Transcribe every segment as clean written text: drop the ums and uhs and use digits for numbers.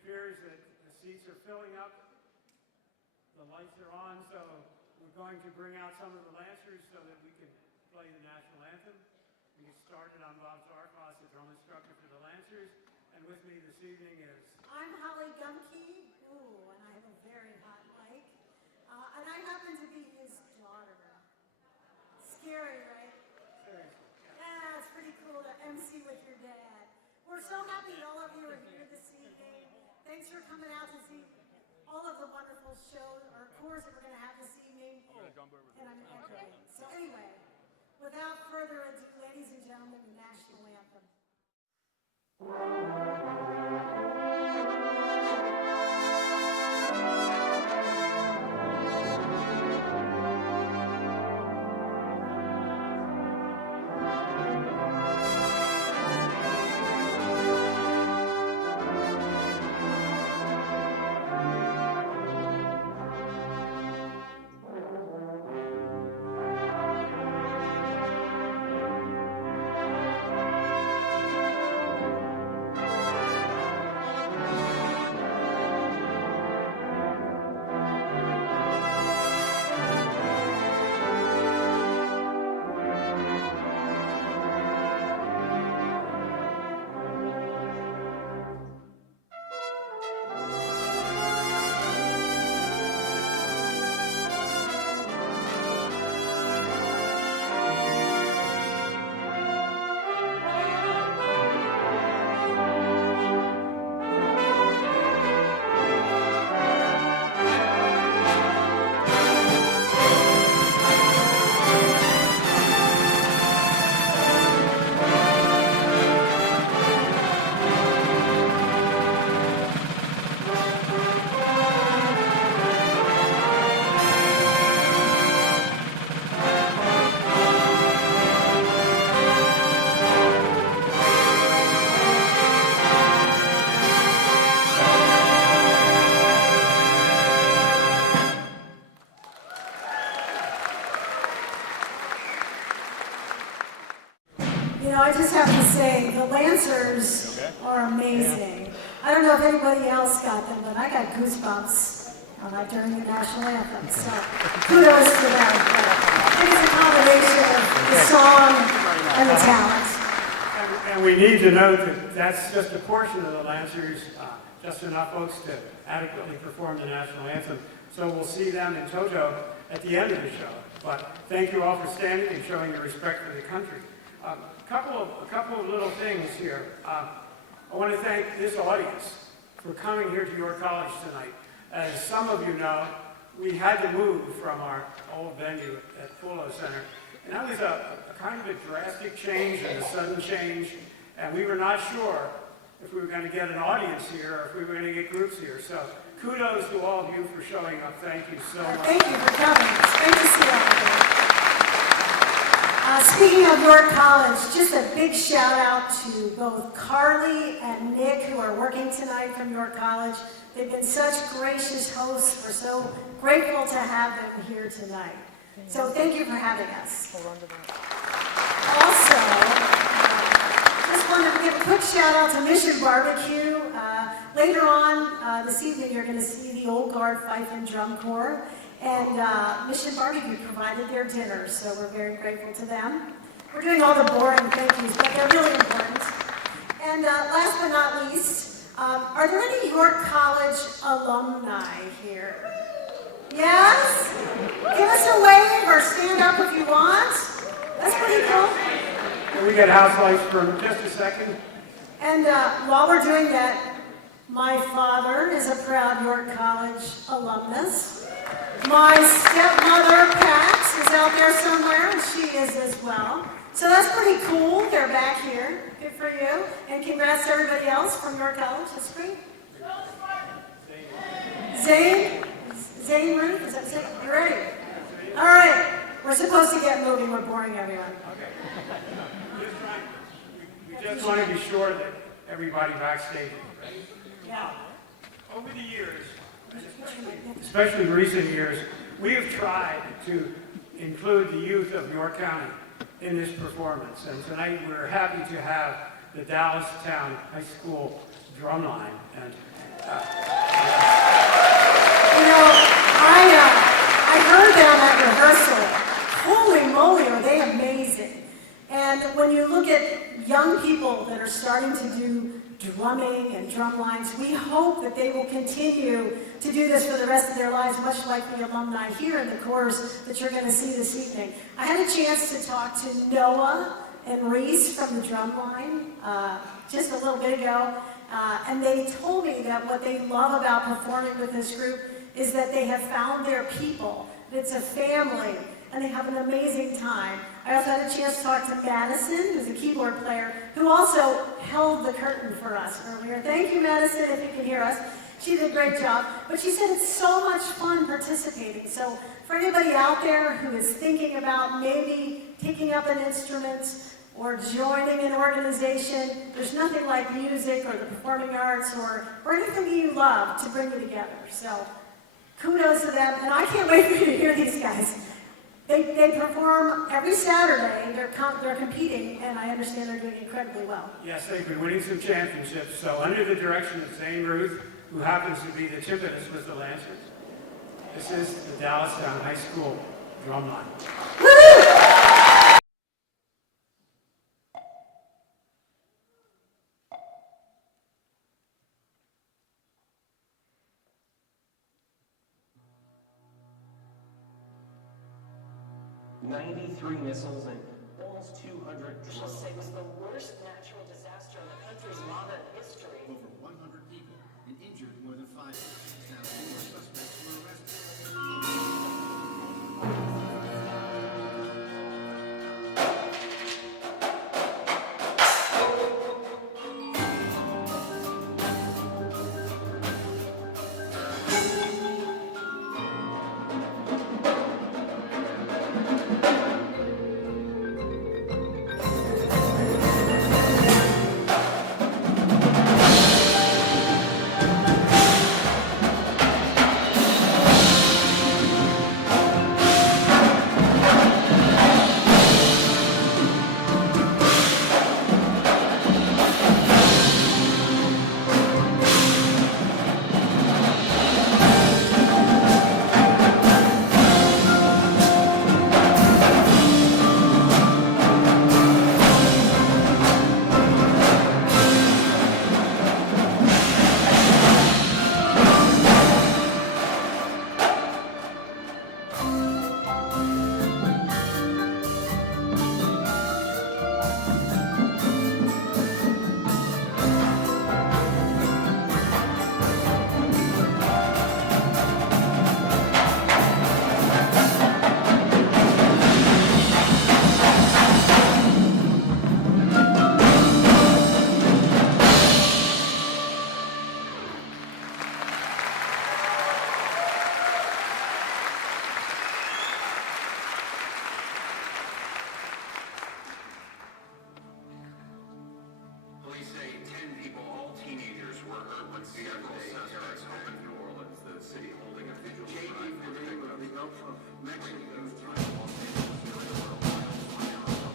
appears that the seats are filling up. The lights are on, so we're going to bring out some of the Lancers so that we can play the national anthem. We get started. I'm Bob Zarkos, the drum instructor for the Lancers, and with me this evening is... I'm Holly Gumke, and I have a very hot mic, and I happen to be his daughter. Scary, right? Seriously. Yeah, it's pretty cool to MC with your dad. We're so happy all of you are here this evening. Thanks for coming out to see all of the wonderful shows or tours that we're going to have this evening. And I'm echoing. So anyway, without further ado, ladies and gentlemen, the national anthem. I just have to say, the Lancers are amazing. I don't know if anybody else got them, but I got goosebumps during the national anthem. So kudos to them. I think it's a combination of the song and the talent. And we need to note that that's just a portion of the Lancers, just enough folks to adequately perform the national anthem. So we'll see them in toto at the end of the show. But thank you all for standing and showing your respect for the country. A couple of little things here. I want to thank this audience for coming here to York College tonight. As some of you know, we had to move from our old venue at Fuller Center, and that was a kind of a drastic change and a sudden change, and we were not sure if we were going to get an audience here or if we were going to get groups here. So kudos to all of you for showing up. Thank you so much. Thank you for coming. It's great to see all of you. Speaking of York College, just a big shout out to both Carly and Nick who are working tonight from York College. They've been such gracious hosts. We're so grateful to have them here tonight. So thank you for having us. Also, just wanted to give a quick shout out to Mission Barbecue. Later on this evening, you're going to see the Old Guard Fife and Drum Corps. And Mission Barbecue provided their dinners, so we're very grateful to them. We're doing all the boring thank yous, but they're really important. And last but not least, are there any York College alumni here? Yes? Give us a wave or stand up if you want. That's pretty cool. Can we get house lights for just a second? And while we're doing that, my father is a proud York College alumnus. My stepmother, Pat, is out there somewhere, and she is as well. So that's pretty cool. They're back here. Good for you. And congrats to everybody else from York College. That's great. Zane Ruth, is that Zane? You ready? All right. We're supposed to get moving. We're boring everyone. Okay. We just want to be sure that everybody backstage is ready. Yeah. Over the years, especially in recent years, we have tried to include the youth of York County in this performance. And tonight we're happy to have the Dallastown High School drumline. And You know, I heard them at rehearsal. Holy moly, are they amazing. And when you look at young people that are starting to do drumming and drum lines, we hope that they will continue to do this for the rest of their lives, much like the alumni here in the chorus that you're going to see this evening. I had a chance to talk to Noah and Reese from the drum line just a little bit ago, and they told me that what they love about performing with this group is that they have found their people. It's a family, and they have an amazing time. I also had a chance to talk to Madison, who's a keyboard player, who also held the curtain for us earlier. Thank you, Madison, if you can hear us. She did a great job. But she said it's so much fun participating. So for anybody out there who is thinking about maybe picking up an instrument or joining an organization, there's nothing like music or the performing arts or anything that you love to bring you together. So kudos to them, and I can't wait for you to hear these guys. They perform every Saturday. They're competing, and I understand they're doing incredibly well. yes, they've been winning some championships. So under the direction of Zane Ruth, who happens to be the timpanist with the Lancers, this is the Dallastown High School drumline. Woo-hoo! 93 missiles and almost 200 drones. Officials say it was the worst natural disaster in the country's modern history. Over 100 people and injured more than 5. Now 4 suspects were arrested. Police say 10 people, all teenagers, were hurt when several suspects opened New Orleans, the city holding a vigil for the name of the Gulf of Mexico's trial Los Angeles during a wildfire of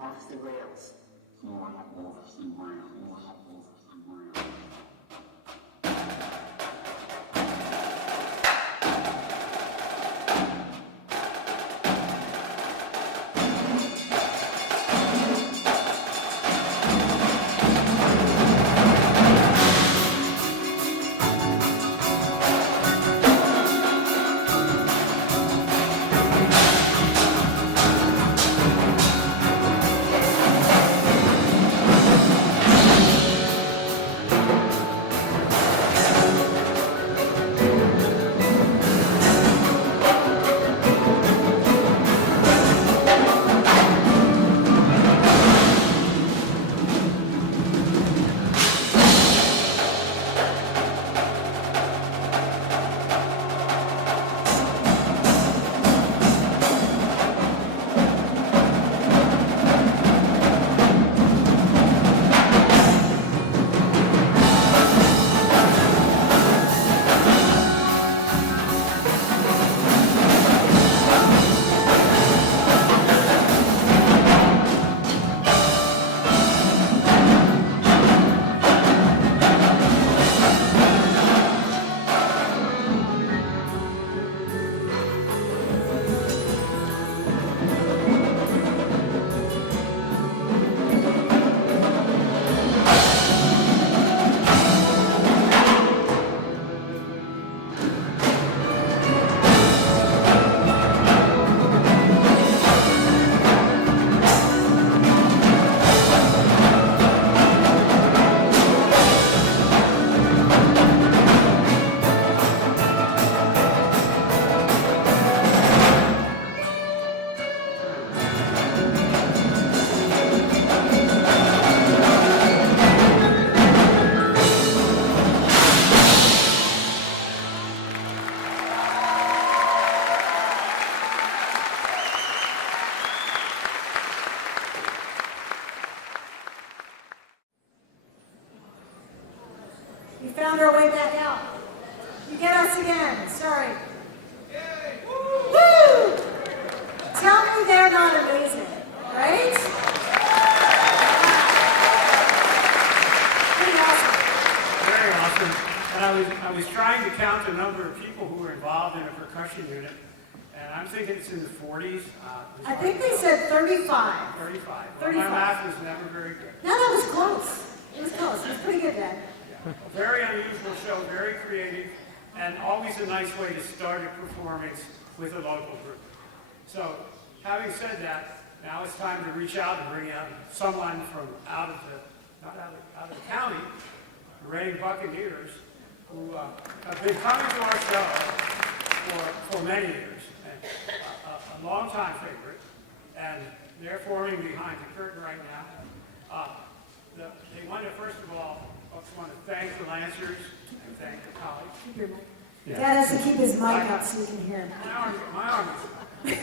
off the rails. We found our way back out. You get us again. Sorry. Woo! Tell me they're not amazing, right? Pretty awesome. Very awesome. And I was trying to count the number of people who were involved in a percussion unit, and I'm thinking it's in the 40s. I think they said 35. 35. Well, 35. my math was never very good. No, that was close. It was close. It was pretty good then. Very unusual show, very creative, and always a nice way to start a performance with a local group. So, having said that, now it's time to reach out and bring out someone from out of the county, the Reading Buccaneers, who have been coming to our show for many years, and a longtime favorite, and they're forming behind the curtain right now. They want to, first of all, I just want to thank the Lancers and thank the college. Keep your mic. Dad has to keep his mic up so you can hear him. My arm is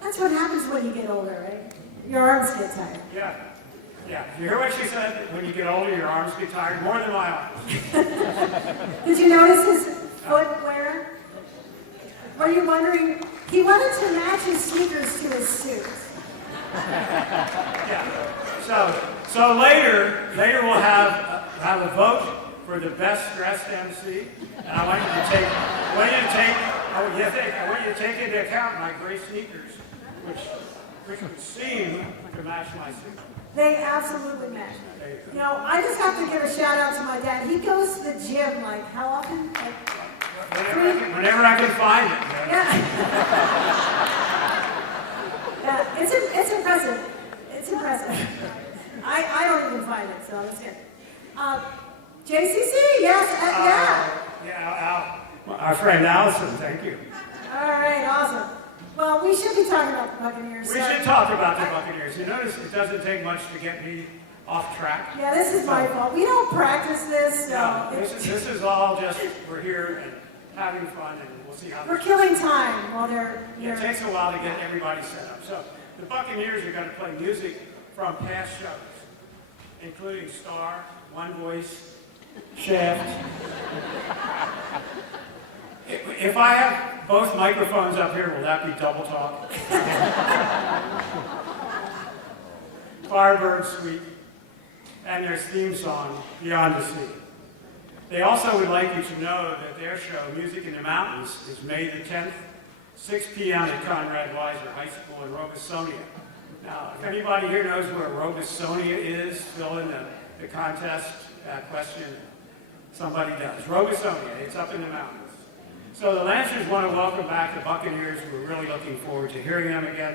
That's what happens when you get older, right? Your arms get tired. yeah. You hear what she said? When you get older, your arms get tired more than my arms. Did you notice his footwear? Were you wondering? He wanted to match his sneakers to his suit. Yeah. So later we'll have a vote for the best dressed MC, and I want you to take into account my gray sneakers, which would seem to match my suit. They absolutely match. You know, I just have to give a shout out to my dad. He goes to the gym like how often? Whenever I can find it. Yeah, it's impressive. It's impressive. I don't even find it, so that's good. JCC, yes, Yeah, our friend Allison, thank you. All right, awesome. Well, we should be talking about the Buccaneers. We should talk about the Buccaneers. You notice it doesn't take much to get me off track. Yeah, this is my fault. We don't practice this, so No, this is all just, we're here and having fun, and we'll see how we're this killing time while they're It takes a while to get everybody set up. So the Buccaneers are going to play music from past shows, including Star, One Voice, Shaft. If I have both microphones up here, will that be double talk? Firebird Suite, and their theme song, Beyond the Sea. They also would like you to know that their show, Music in the Mountains, is May the 10th, 6 p.m. at Conrad Weiser High School in Robisonia. Now, if anybody here knows where Robisonia is, fill in the contest question. Somebody does. Robisonia, it's up in the mountains. So the Lancers want to welcome back the Buccaneers. We're really looking forward to hearing them again.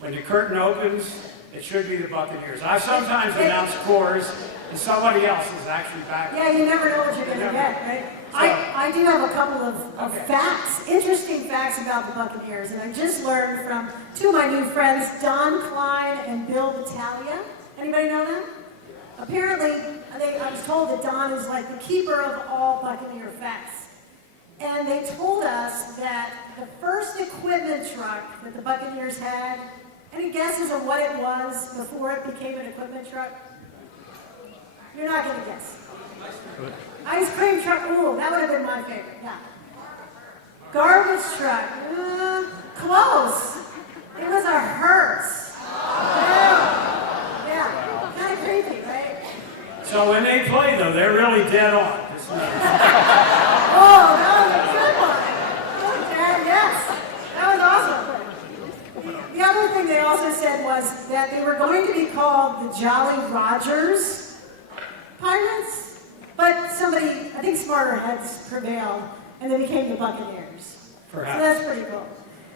When the curtain opens, it should be the Buccaneers. I sometimes announce scores, and somebody else is actually back. Yeah, you never know what you're going to get, right? I do have a couple of facts, interesting facts about the Buccaneers, and I just learned from two of my new friends, Don Klein and Bill Battaglia. Anybody know them? Apparently, I was told that Don is like the keeper of all Buccaneer facts. And they told us that the first equipment truck that the Buccaneers had, any guesses on what it was before it became an equipment truck? You're not going to guess. Ice cream truck, ooh, that would have been my favorite, yeah. Garbage truck, close. It was a hearse. Yeah, kind of creepy, right? So when they play, though, they're really dead on. Oh, that was a good one. Oh, Dad, yes, that was awesome. The other thing they also said was that they were going to be called the Jolly Rogers Pirates, but somebody, I think smarter heads prevailed, and they became the Buccaneers. Perhaps. So that's pretty cool.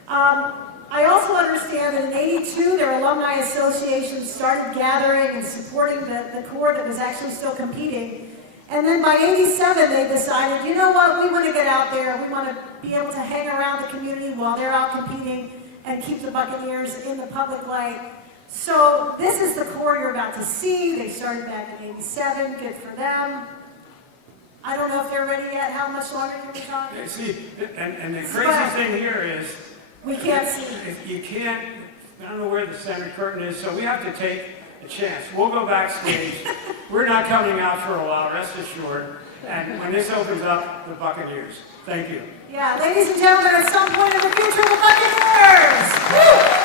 I also understand that in '82, their alumni association started gathering and supporting the Corps that was actually still competing. And then by '87, they decided, you know what, we want to get out there. We want to be able to hang around the community while they're out competing and keep the Buccaneers in the public light. So this is the Corps you're about to see. They started back in '87. Good for them. I don't know if they're ready yet. How much longer can we talk? See, and the crazy thing here is, We can't see. you can't, I don't know where the center curtain is, so we have to take a chance. We'll go backstage. We're not coming out for a while, rest assured. And when this opens up, the Buccaneers. Thank you. Yeah, ladies and gentlemen, at some point in the future, the Buccaneers! Woo!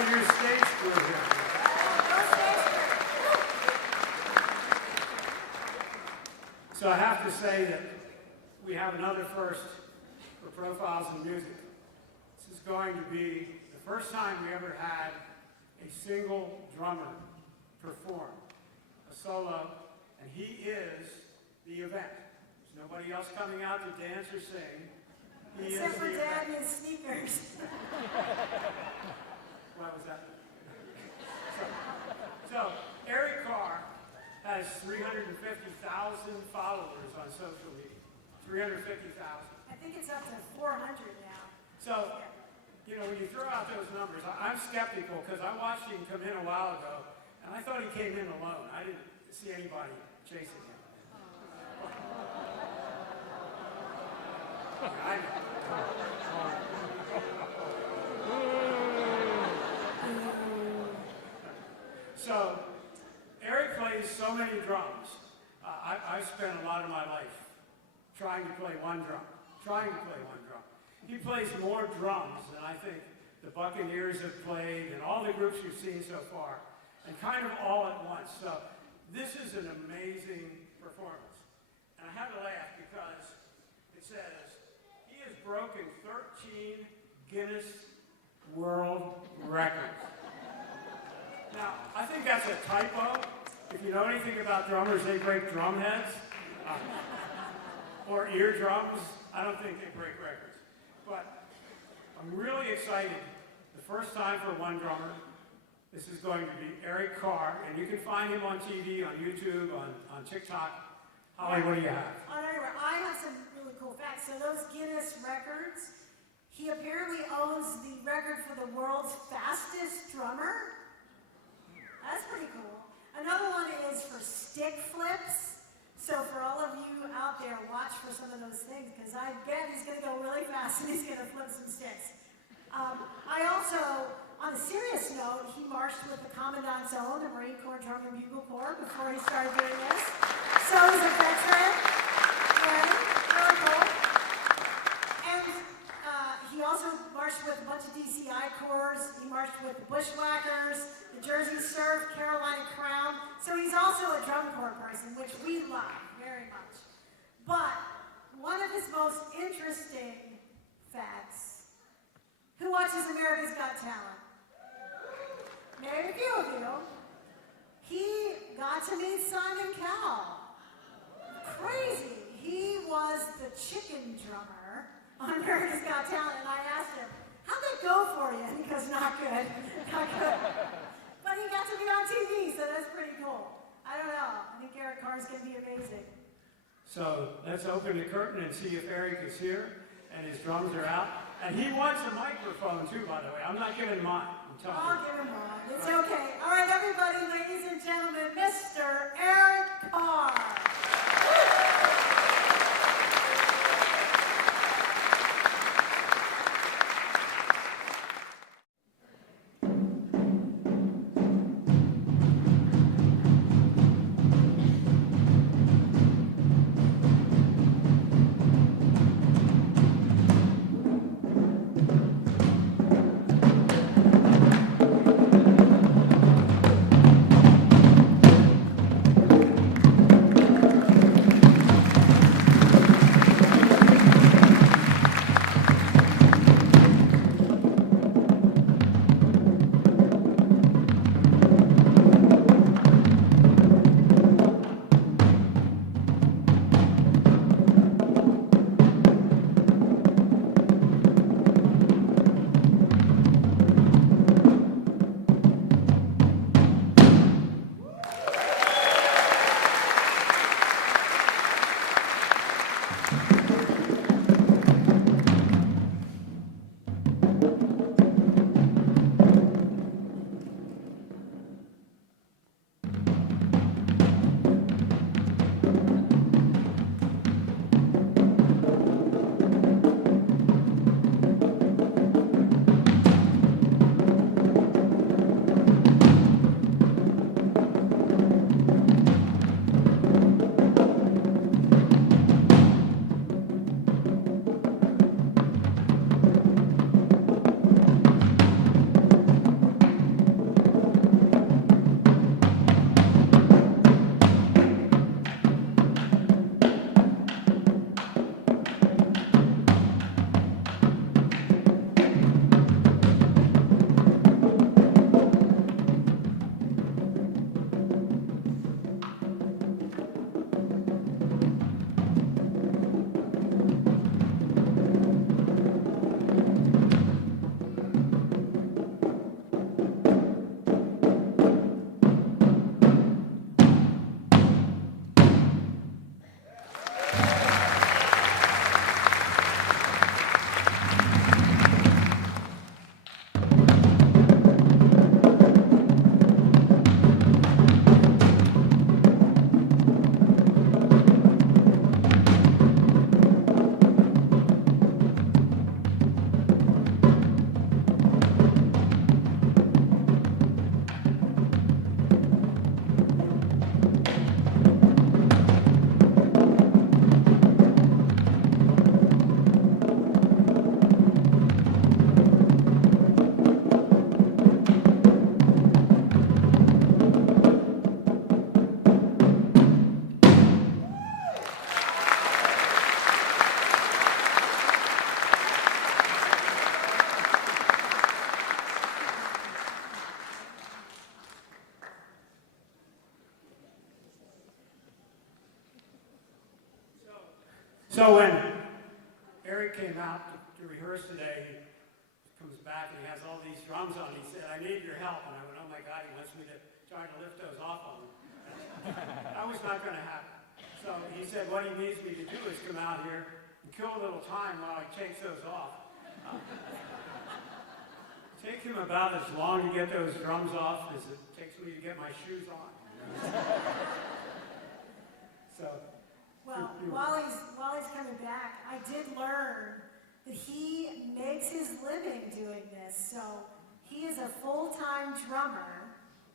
Buccaneers stage crew here. So I have to say that we have another first for Profiles in Music. This is going to be the first time we ever had a single drummer perform a solo, and he is the event. There's nobody else coming out to dance or sing. He Except is for the Dad event. in his sneakers. Why was that? So Eric Carr has 350,000 followers on social media. 350,000. I think it's up to 400 now. So, you know, when you throw out those numbers, I'm skeptical because I watched him come in a while ago, and I thought he came in alone. I didn't see anybody chasing him. Yeah, I know. So, Eric plays so many drums. I've spent a lot of my life trying to play one drum. He plays more drums than I think the Buccaneers have played and all the groups you've seen so far, and kind of all at once. So this is an amazing performance. And I had to laugh because it says, he has broken 13 Guinness World Records. Now, I think that's a typo. If you know anything about drummers, they break drum heads or eardrums. I don't think they break records. But I'm really excited. The first time for one drummer. This is going to be Eric Carr, and you can find him on TV, on YouTube, on TikTok. Holly, what do you have? On everywhere. I have some really cool facts. So those Guinness records, he apparently owns the record for the world's fastest drummer. That's pretty cool. Another one is for stick flips. So for all of you out there, watch for some of those things, because I bet he's going to go really fast and he's going to flip some sticks. I also, on a serious note, he marched with the Commandant's Own, the Marine Corps Drum and Bugle Corps, before he started doing this. So he's a veteran. Right? Really cool. And he also marched with a bunch of DCI corps. He marched with the Bushwhackers, the Jersey Surf, Carolina Crown. So he's also a drum corps person, which we love very much. But one of his most interesting facts, who watches America's Got Talent? Maybe a few of you. He got to meet Simon Cowell. Crazy. He was the chicken drummer on America's Got Talent, and I asked him, how'd that go for you? And he goes, not good, not good. But he got to be on TV, so that's pretty cool. I don't know. I think Eric Carr's going to be amazing. So let's open the curtain and see if Eric is here and his drums are out. And he wants a microphone too, by the way. I'm not giving mine. I'm telling you. I'll give him one. It's okay. All right, everybody, ladies and gentlemen, Mr. Eric Carr. Eric came out to rehearse today. He comes back and he has all these drums on. He said, "I need your help." And I went, "Oh my God, he wants me to try to lift those off of him." That was not going to happen. So he said what he needs me to do is come out here and kill a little time while he takes those off. Take him about as long to get those drums off as it takes me to get my shoes on. So, Well, while he's coming back, I did learn that he makes his living doing this. So he is a full-time drummer,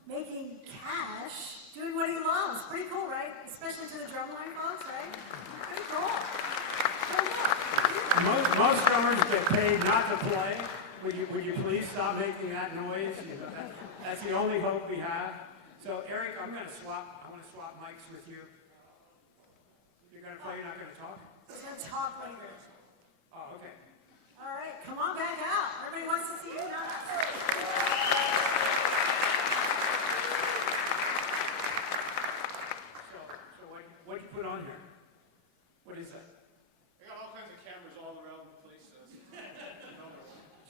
making cash, doing what he loves. Pretty cool, right? Especially to the drumline folks, right? Pretty cool. most drummers get paid not to play. Would you please stop making that noise? You know, that's the only hope we have. So Eric, I want to swap mics with you. You're going to play, you're not going to talk? He's going to talk later. Oh, okay. All right, come on back out. Everybody wants to see you, not us. So what'd you put on here? What is that? I got all kinds of cameras all around the place.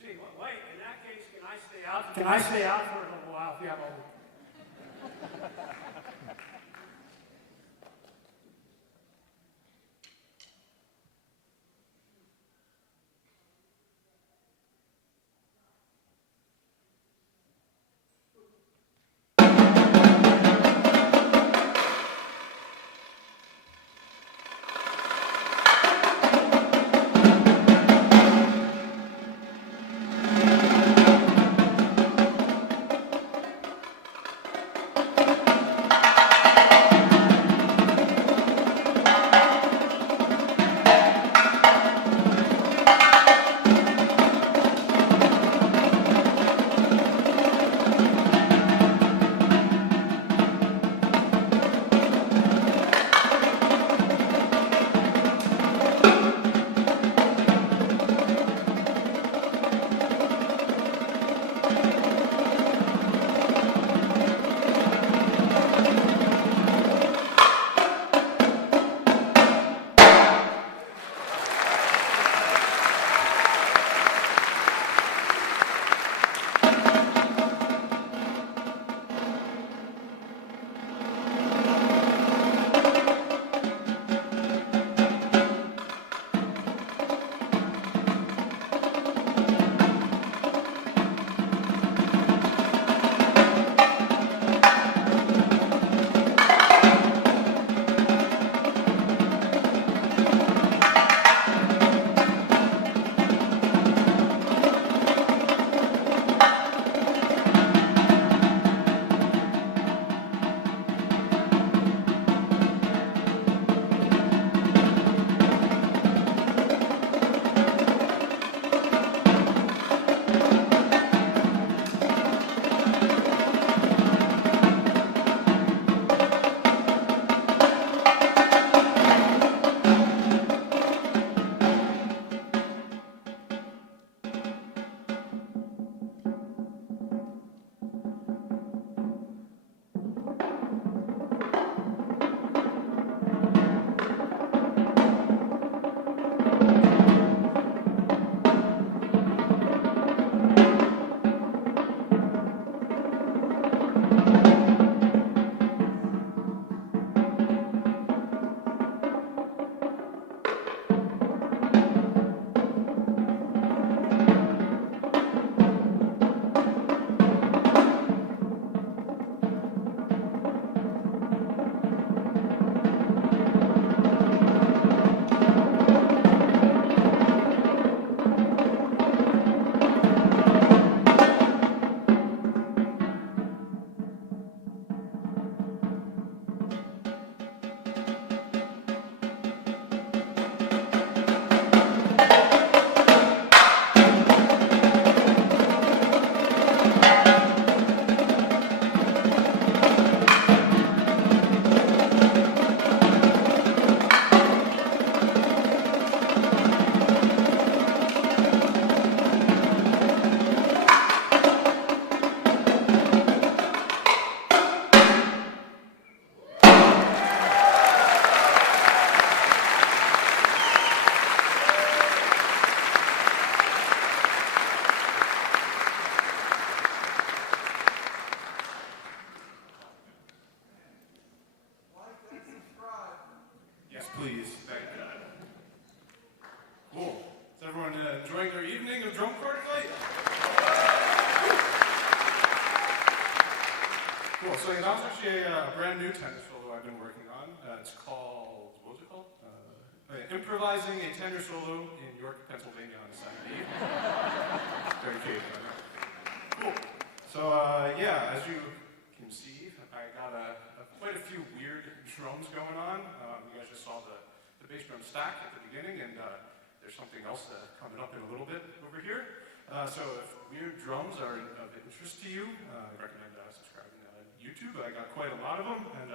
Gee, wait, in that case, can I stay out? Can I stay out for a little while if you have a... so that was actually a brand new tenor solo I've been working on. It's called, what was it called? Improvising a tenor solo in York, Pennsylvania on a Saturday evening. Very cute. Cool. So, yeah, as you can see, I got quite a few weird drums going on. You guys just saw the bass drum stack at the beginning, and there's something else coming up in a little bit over here. So if weird drums are of interest to you, I recommend subscribing to YouTube. I got quite a lot of them, and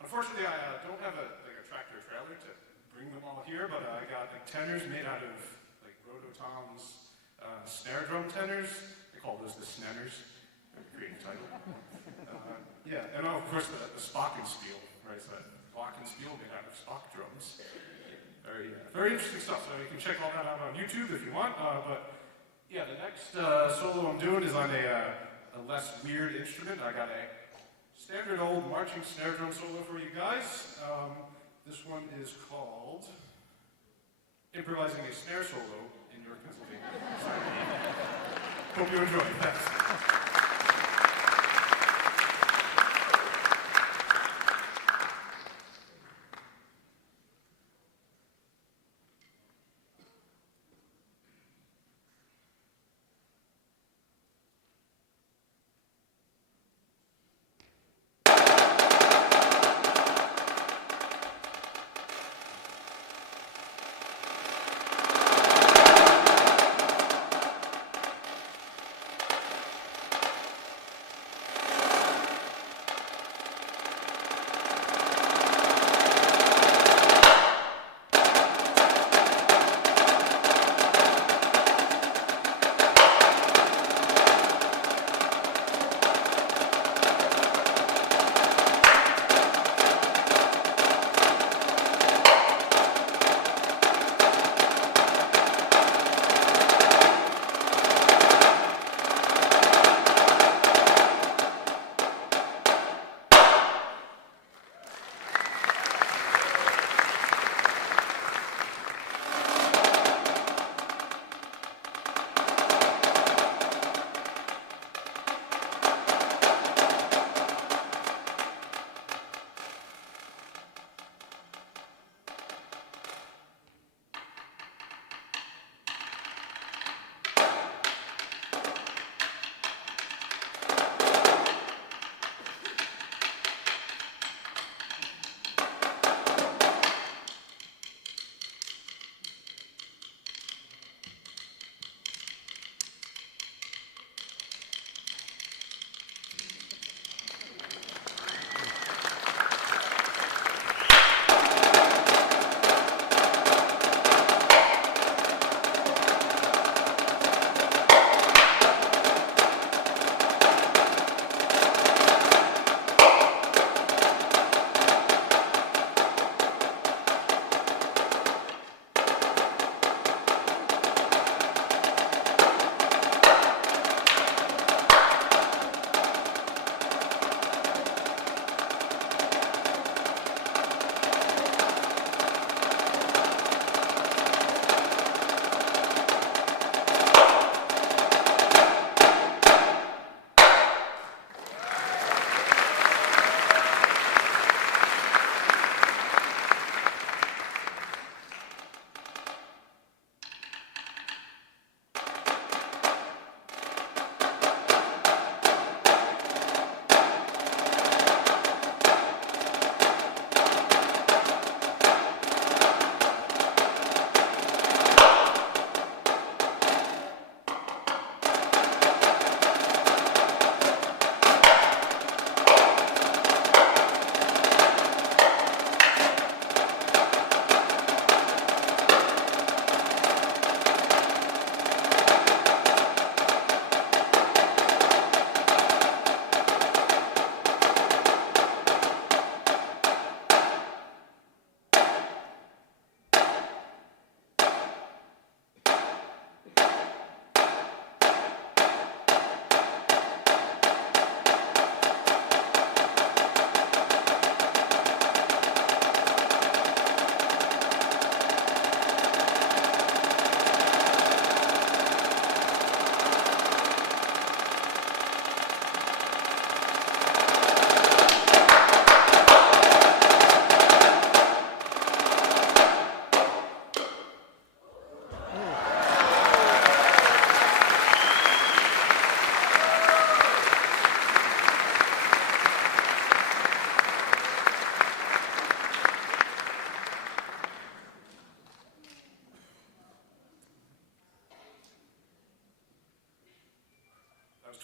unfortunately I don't have a tractor trailer to bring them all here, but I got tenors made out of Rototom's snare drum tenors. They call those the snenners. Creative title. Yeah, and of course the Glockenspiel, right? So Glockenspiel made out of Spock drums. Very interesting stuff. So you can check all that out on YouTube if you want. But yeah, the next solo I'm doing is on a less weird instrument. I got a standard old marching snare drum solo for you guys. This one is called Improvising a Snare Solo in York, Pennsylvania. Hope you enjoy. Thanks.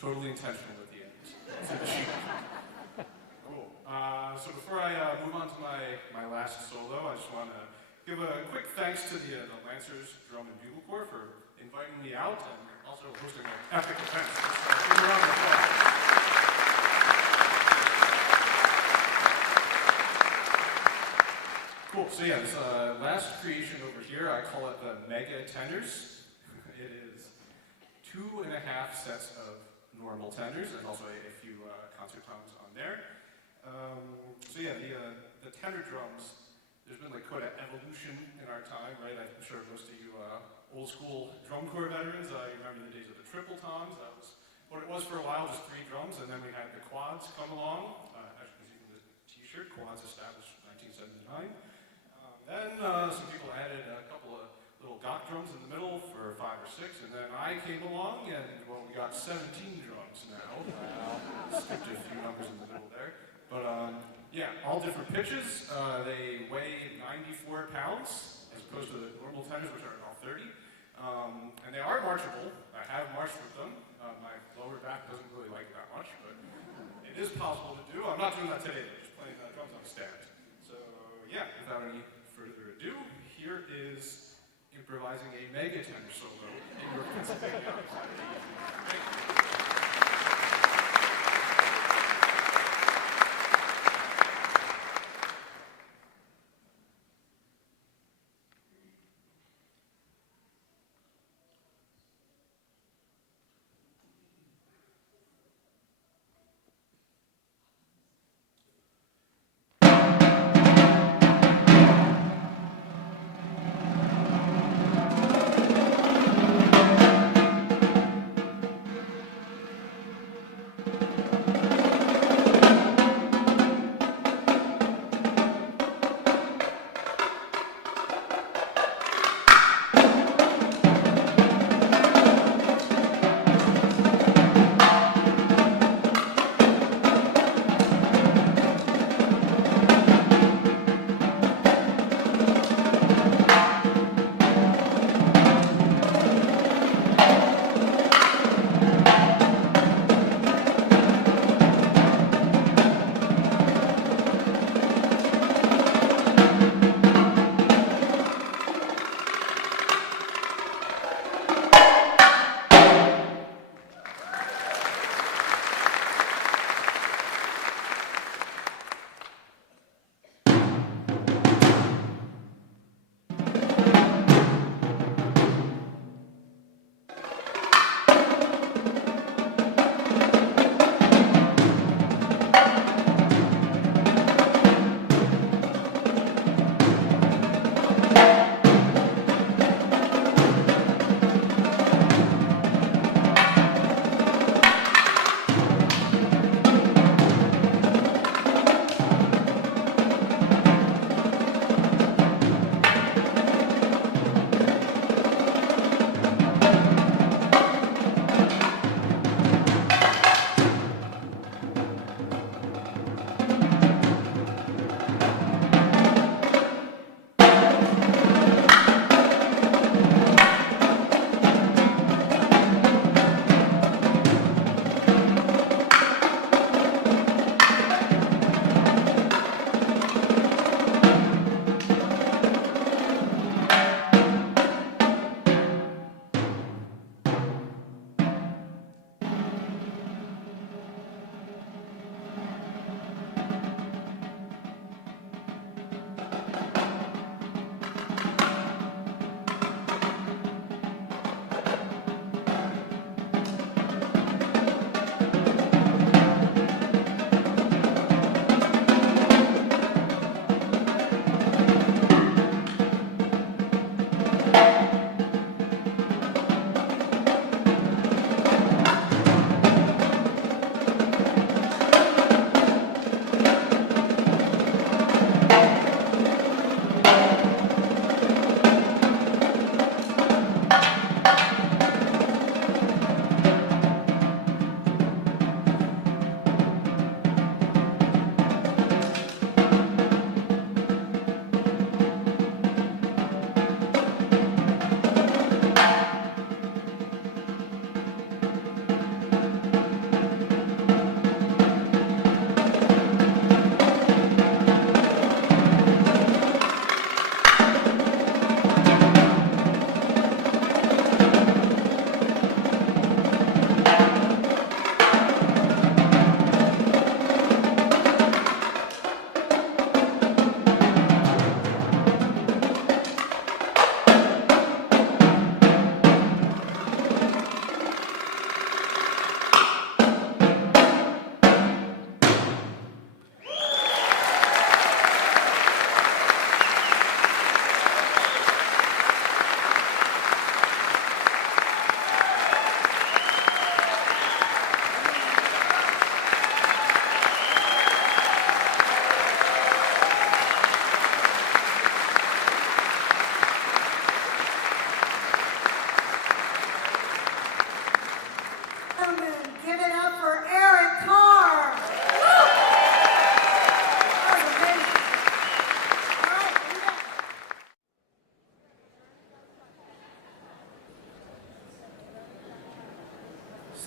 totally intentional at the end. It's a cheat. Cool. So before I move on to my last solo, I just want to give a quick thanks to the Lancers Drum and Bugle Corps for inviting me out and also hosting an epic event. Let's give a round of applause. Cool, so yeah, this last creation over here, I call it the Mega Tenors. It is 2.5 sets of normal tenors. There's also a few concert toms on there. So yeah, the tenor drums, there's been like quite an evolution in our time, right? I'm sure most of you old school drum corps veterans, you remember the days of the triple toms. That was what it was for a while, just 3 drums, and then we had the quads come along. As you can see from the t-shirt, quads established in 1979. Then some people added a couple of little Gok drums in the middle for 5 or 6, and then I came along, and well, we got 17 drums now. Skipped a few numbers in the middle there. But yeah, all different pitches. They weigh 94 pounds, as opposed to the normal tenors, which are about 30. And they are marchable. I have marched with them. My lower back doesn't really like it that much, but it is possible to do. I'm not doing that today, though, just playing drums on a stand. So yeah, without any further ado, here is improvising a mega tenor solo in your Pennsylvania. Thank you.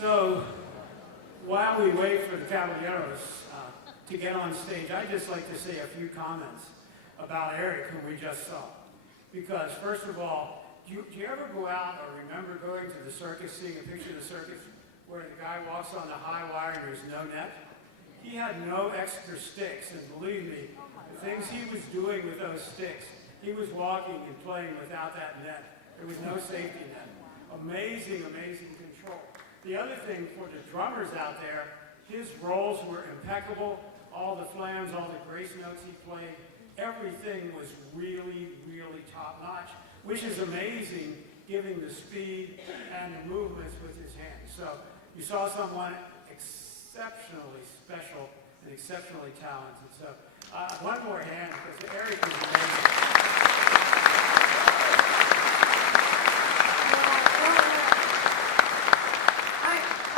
So while we wait for the Caballeros to get on stage, I'd just like to say a few comments about Eric, whom we just saw. Because first of all, do you ever go out or remember going to the circus, seeing a picture of the circus where the guy walks on the high wire and there's no net? He had no extra sticks, and believe me, the things he was doing with those sticks, he was walking and playing without that net. There was no safety net. Amazing, amazing control. The other thing for the drummers out there, his rolls were impeccable. All the flams, all the grace notes he played, everything was really, really top notch, which is amazing given the speed and the movements with his hands. So you saw someone exceptionally special and exceptionally talented. So one more hand, because Eric is amazing.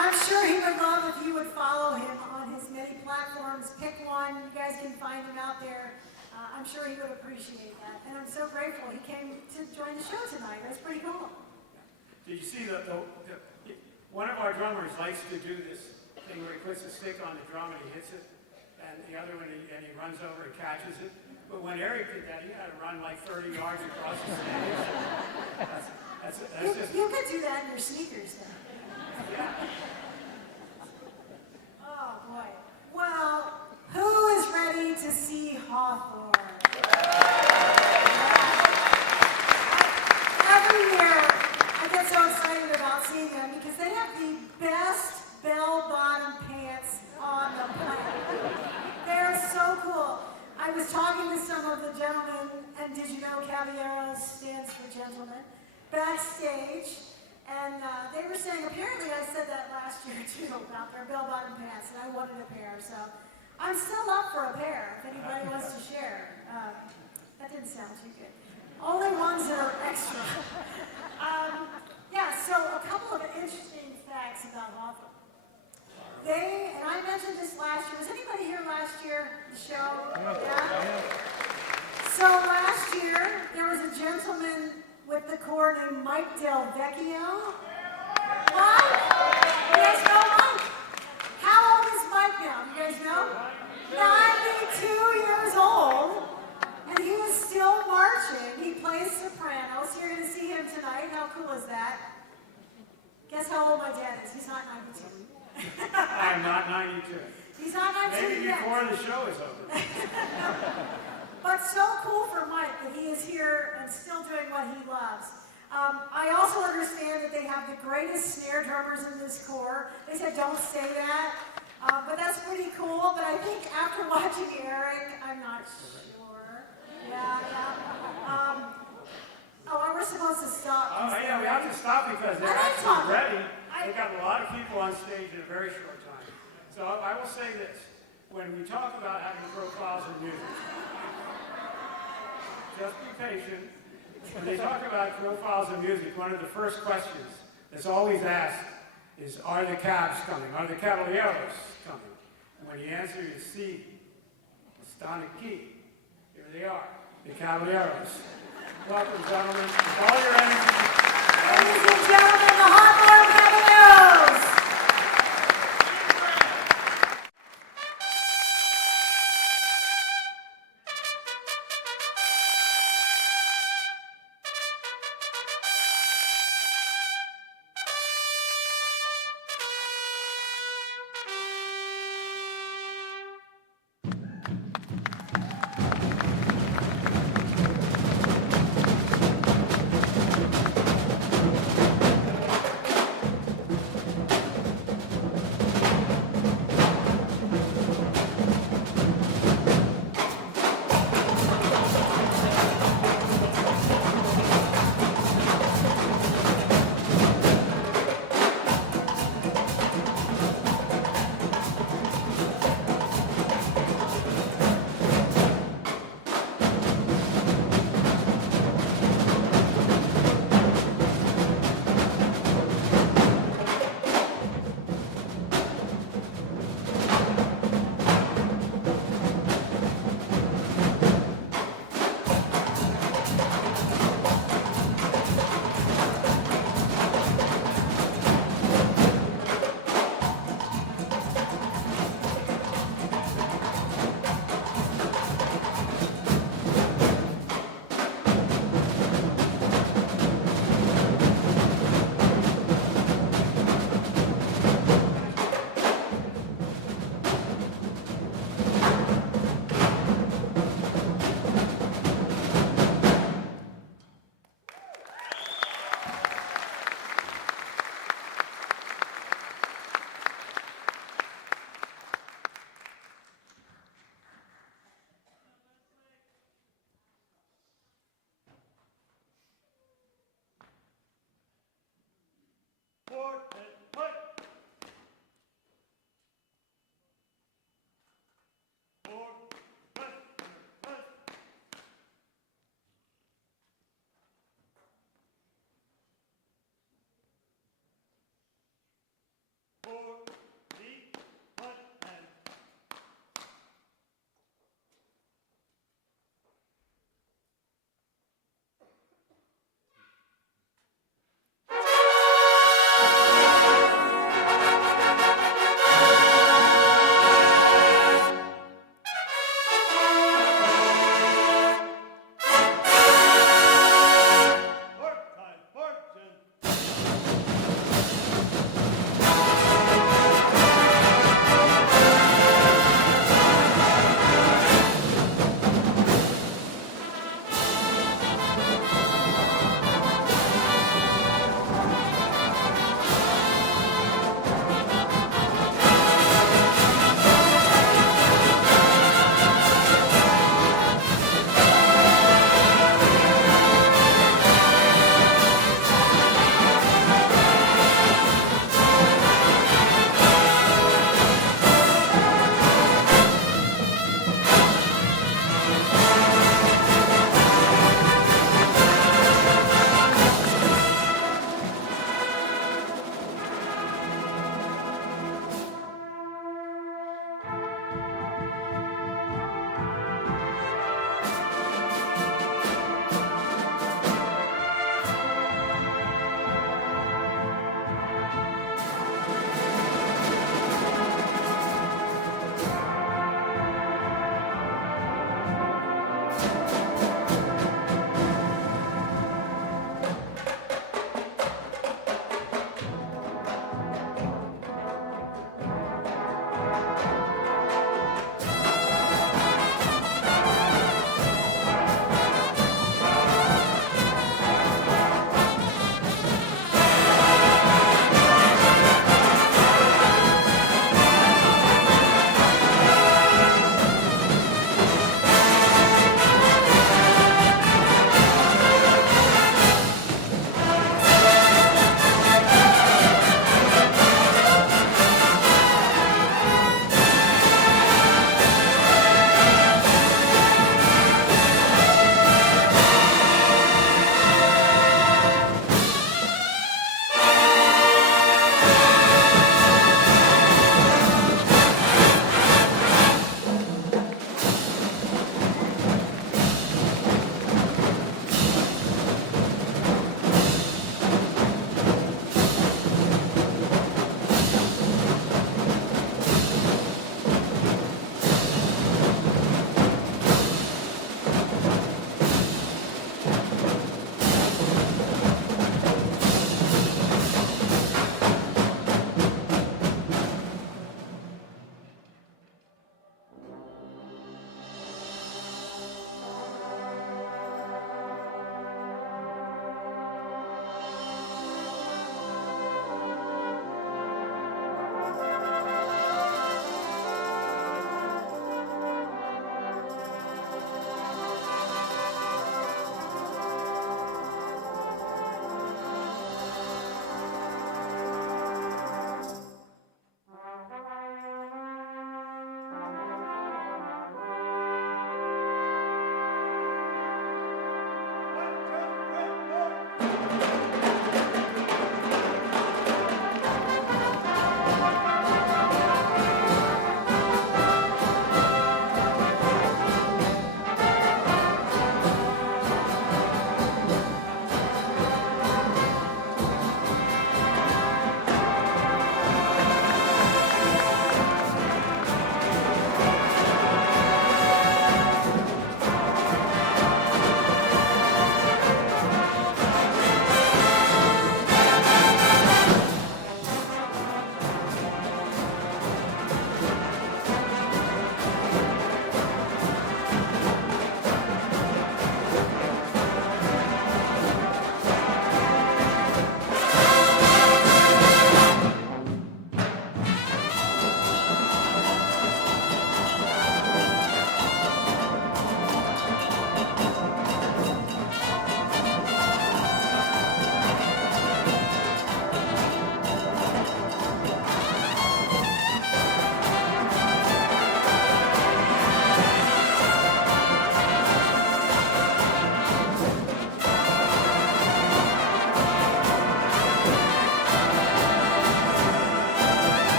I'm sure he would love if you would follow him on his many platforms. Pick one. You guys can find him out there. I'm sure he would appreciate that. And I'm so grateful he came to join the show tonight. That's pretty cool. Did you see one of our drummers likes to do this thing where he puts a stick on the drum and he hits it, and the other one, he runs over and catches it. But when Eric did that, he had to run like 30 yards across the stage. That's just... You could do that in your sneakers then. Oh boy. Well, who is ready to see Hawthorne? Every year, I get so excited about seeing them because they have the best bell-bottom pants on the planet. They're so cool. I was talking to some of the gentlemen, and did you know Caballeros stands for gentlemen, backstage. And they were saying, apparently I said that last year too, about their bell-bottom pants, and I wanted a pair, so I'm still up for a pair, if anybody wants to share. That didn't sound too good. Only ones that are extra. Yeah, so a couple of interesting facts about Hawthorne. And I mentioned this last year, was anybody here last year, the show? Yeah? So last year, there was a gentleman with the corps named Mike Del Vecchio. Mike? You guys know Mike? How old is Mike now? You guys know? 92 years old, and he is still marching. He plays soprano, so you're going to see him tonight. How cool is that? Guess how old my dad is? He's not 92. I am not 92. He's not 92 Maybe yet. before the show is over. But so cool for Mike that he is here and still doing what he loves. I also understand that they have the greatest snare drummers in this corps. They said don't say that, but that's pretty cool. But I think after watching Eric, I'm not sure. Yeah. Oh, we're supposed to stop. Oh, yeah, we have to stop because they're actually ready. They've got a lot of people on stage in a very short time. So I will say this. When we talk about having profiles in music, just be patient. When they talk about profiles in music, one of the first questions that's always asked is, are the Cabs coming? Are the Caballeros coming? And when the answer is C, it's on the key. Here they are, the Caballeros. Welcome, gentlemen, with all your energy. Ladies and gentlemen, the Hawthorne Caballeros.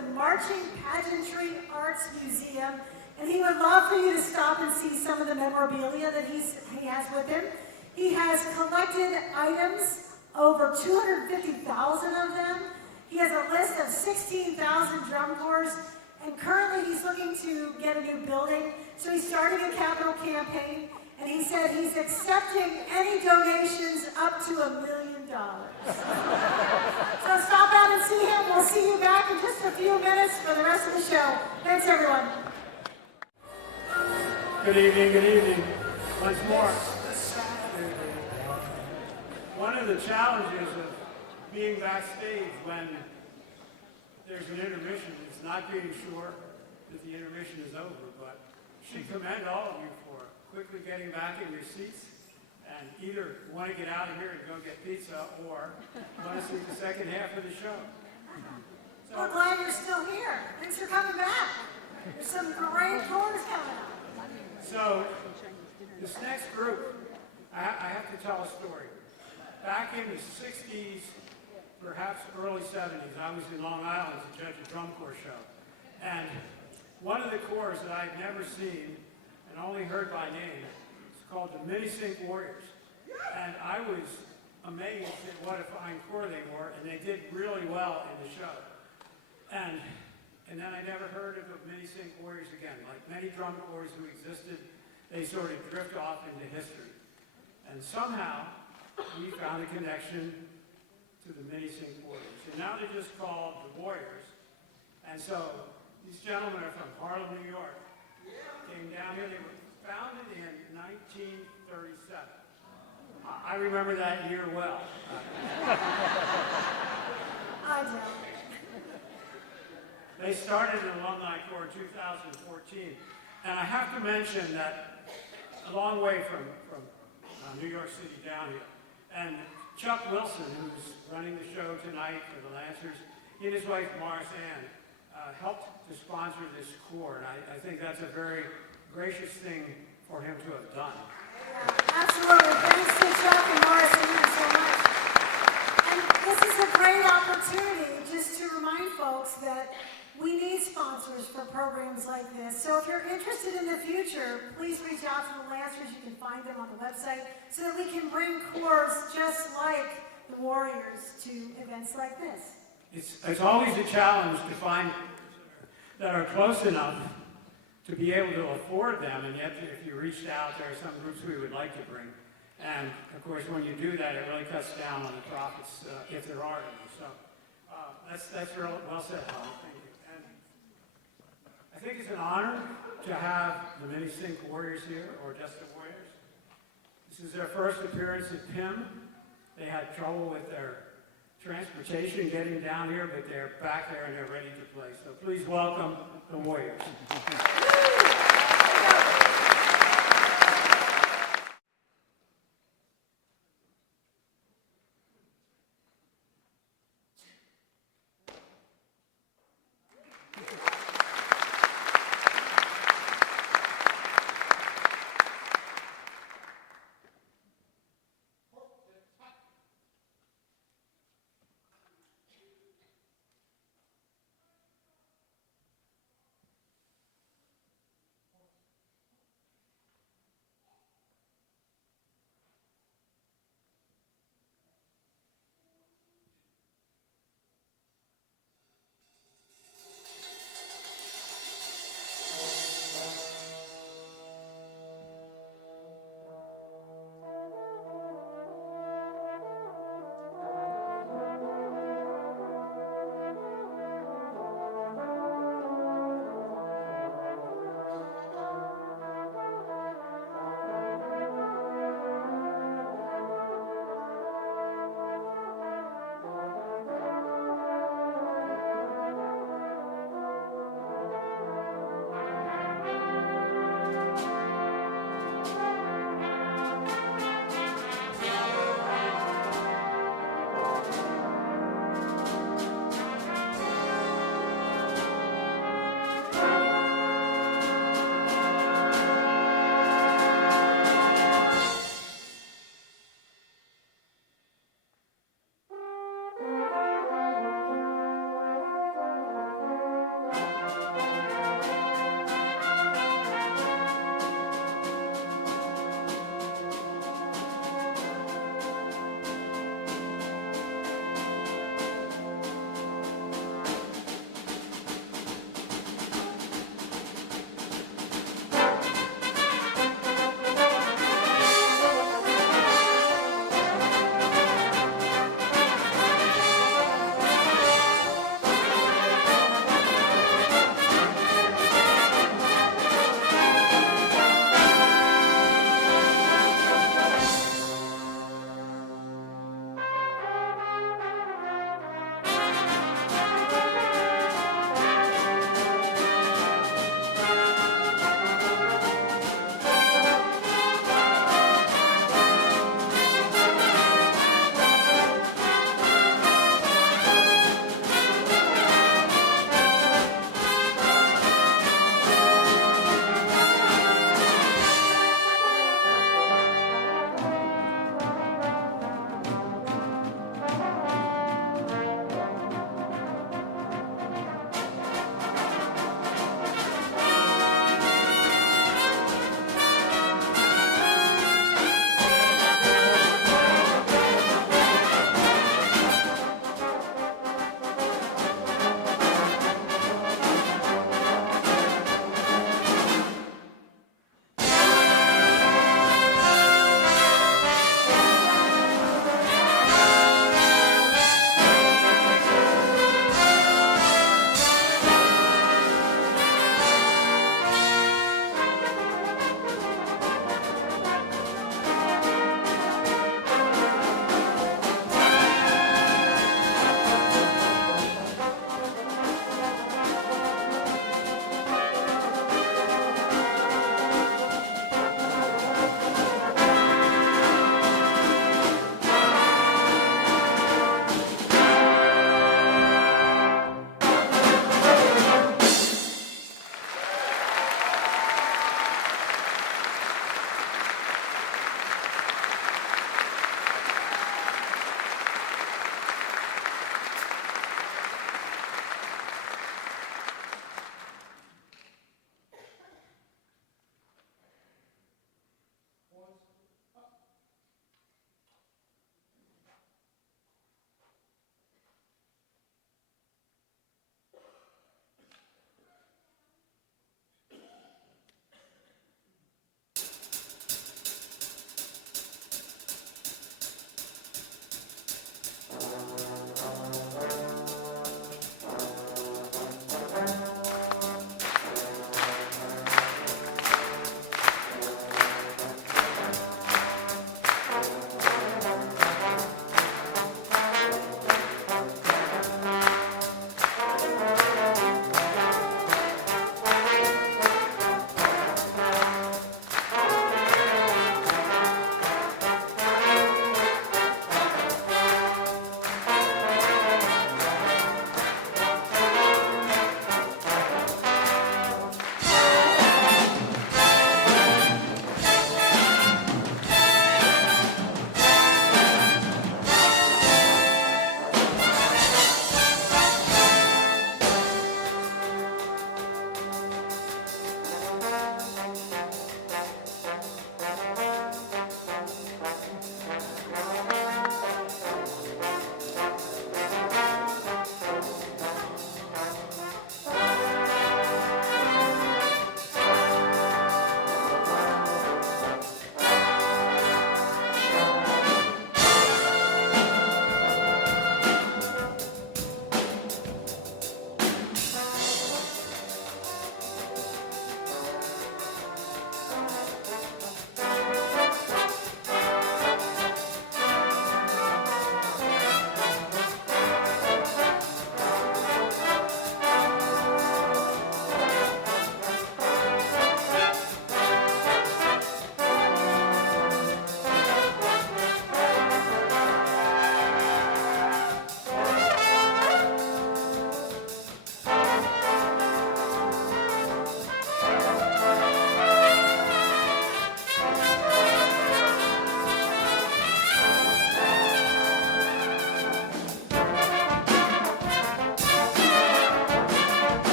the Marching Pageantry Arts Museum, and he would love for you to stop and see some of the memorabilia that he has with him. He has collected items, over 250,000 of them. He has a list of 16,000 drum corps, and currently he's looking to get a new building, so he's starting a capital campaign, and he said he's accepting any donations up to $1 million. So stop out and see him. We'll see you back in just a few minutes for the rest of the show. Thanks, everyone. Good evening, once more. One of the challenges of being backstage when there's an intermission is not being sure that the intermission is over, but should commend all of you for quickly getting back in your seats and either want to get out of here and go get pizza or want to see the second half of the show. We're glad you're still here. Thanks for coming back. There's some great tours coming up. So, this next group, I have to tell a story. Back in the 60s, perhaps early 70s, I was in Long Island to judge a drum corps show. And one of the corps that I'd never seen and only heard by name is called the Mini-Sync Warriors. And I was amazed at what a fine corps they were, and they did really well in the show. And then I never heard of the Mini-Sync Warriors again. Like many drum corps who existed, they sort of drift off into history. And somehow, we found a connection to the Mini-Sync Warriors. And now they're just called the Warriors. And so, these gentlemen are from Harlem, New York. Came down here, they were founded in 1937. I remember that year well. I do. They started an alumni corps in 2014. And I have to mention that a long way from New York City down here. And Chuck Wilson, who's running the show tonight for the Lancers, he and his wife, Morris Ann, helped to sponsor this corps. And I think that's a very gracious thing for him to have done. Absolutely. Thanks to Chuck and Morris Ann so much. And this is a great opportunity just to remind folks that we need sponsors for programs like this. So if you're interested in the future, please reach out to the Lancers. You can find them on the website so that we can bring corps just like the Warriors to events like this. It's always a challenge to find that are close enough to be able to afford them, and yet if you reached out, there are some groups we would like to bring. And of course, when you do that, it really cuts down on the profits, if there are any. So that's real well said, Holly. Thank you. And I think it's an honor to have the Mini-Sync Warriors here, or just the Warriors. This is their first appearance at PIM. They had trouble with their transportation getting down here, but they're back there and they're ready to play. So please welcome the Warriors.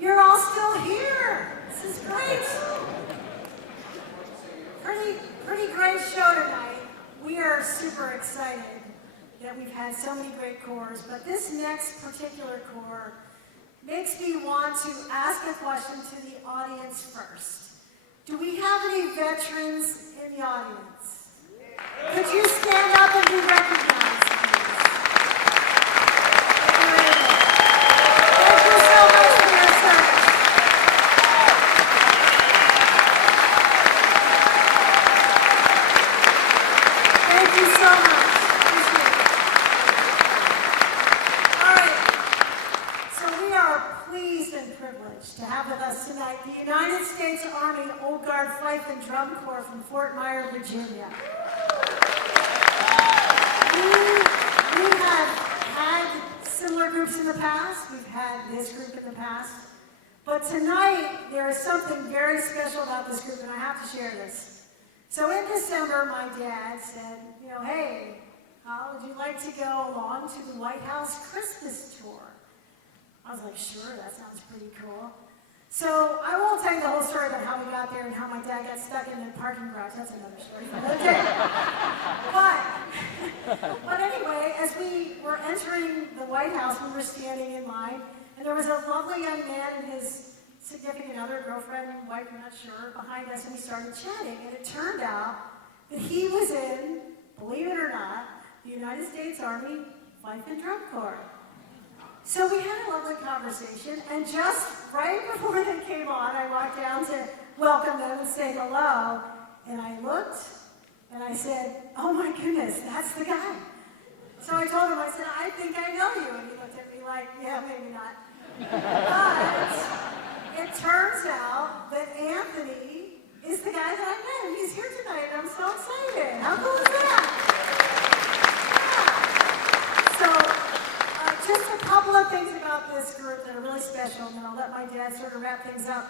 You're all still here. This is great. Pretty great show tonight. We are super excited that we've had so many great corps, but this next particular corps makes me want to ask a question to the audience first. Do we have any veterans in the audience? Could you stand up and be recognized, please? Thank you so much for your service. Thank you so much. Appreciate it. All right. So we are pleased and privileged to have with us tonight the United States Army Old Guard Fife and Drum Corps from Fort Myer, Virginia. We have had similar groups in the past. We've had this group in the past. But tonight, there is something very special about this group, and I have to share this. So in December, my dad said, hey, would you like to go along to the White House Christmas tour? I was like, sure, that sounds pretty cool. So I won't tell you the whole story about how we got there and how my dad got stuck in the parking garage. That's another story for another day. But anyway, as we were entering the White House, we were standing in line, and there was a lovely young man and his significant other, girlfriend, wife, I'm not sure, behind us, and we started chatting. And it turned out that he was in, believe it or not, the United States Army Fife and Drum Corps. So we had a lovely conversation, and just right before they came on, I walked down to welcome them and say hello, and I looked, and I said, oh my goodness, that's the guy. So I told him, I said, I think I know you, and he looked at me like, yeah, maybe not. But it turns out that Anthony is the guy that I met, and he's here tonight, and I'm so excited. How cool is that? Just a couple of things about this group that are really special, and then I'll let my dad sort of wrap things up.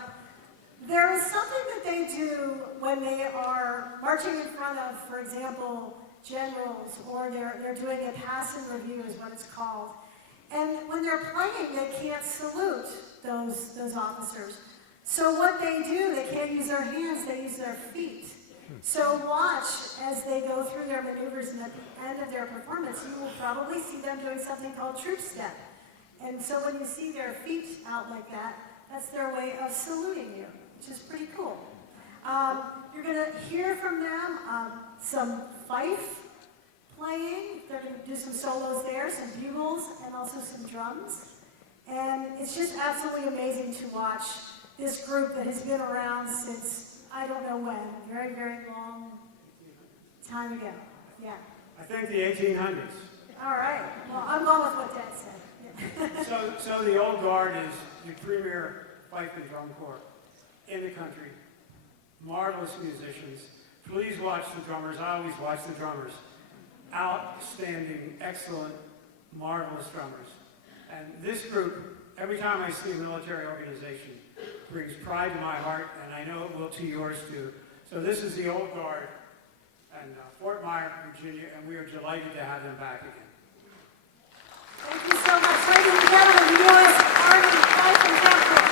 There is something that they do when they are marching in front of, for example, generals, or they're doing a pass and review is what it's called. And when they're playing, they can't salute those officers. So what they do, they can't use their hands, they use their feet. So watch as they go through their maneuvers, and at the end of their performance, you will probably see them doing something called troop step. And so when you see their feet out like that, that's their way of saluting you, which is pretty cool. You're going to hear from them some fife playing. They're going to do some solos there, some bugles, and also some drums. And it's just absolutely amazing to watch this group that has been around since I don't know when, very, very long time ago. Yeah. I think the 1800s. All right. Well, I'm going with what Dad said. Yeah. So the Old Guard is the premier fife and drum corps in the country. Marvelous musicians. Please watch the drummers. I always watch the drummers. Outstanding, excellent, marvelous drummers. And this group, every time I see a military organization, brings pride to my heart, and I know it will to yours too. So this is the Old Guard and Fort Myer, Virginia, and we are delighted to have them back again. Thank you so much. Ladies and gentlemen, the U.S. Army Fife and Drum Corps.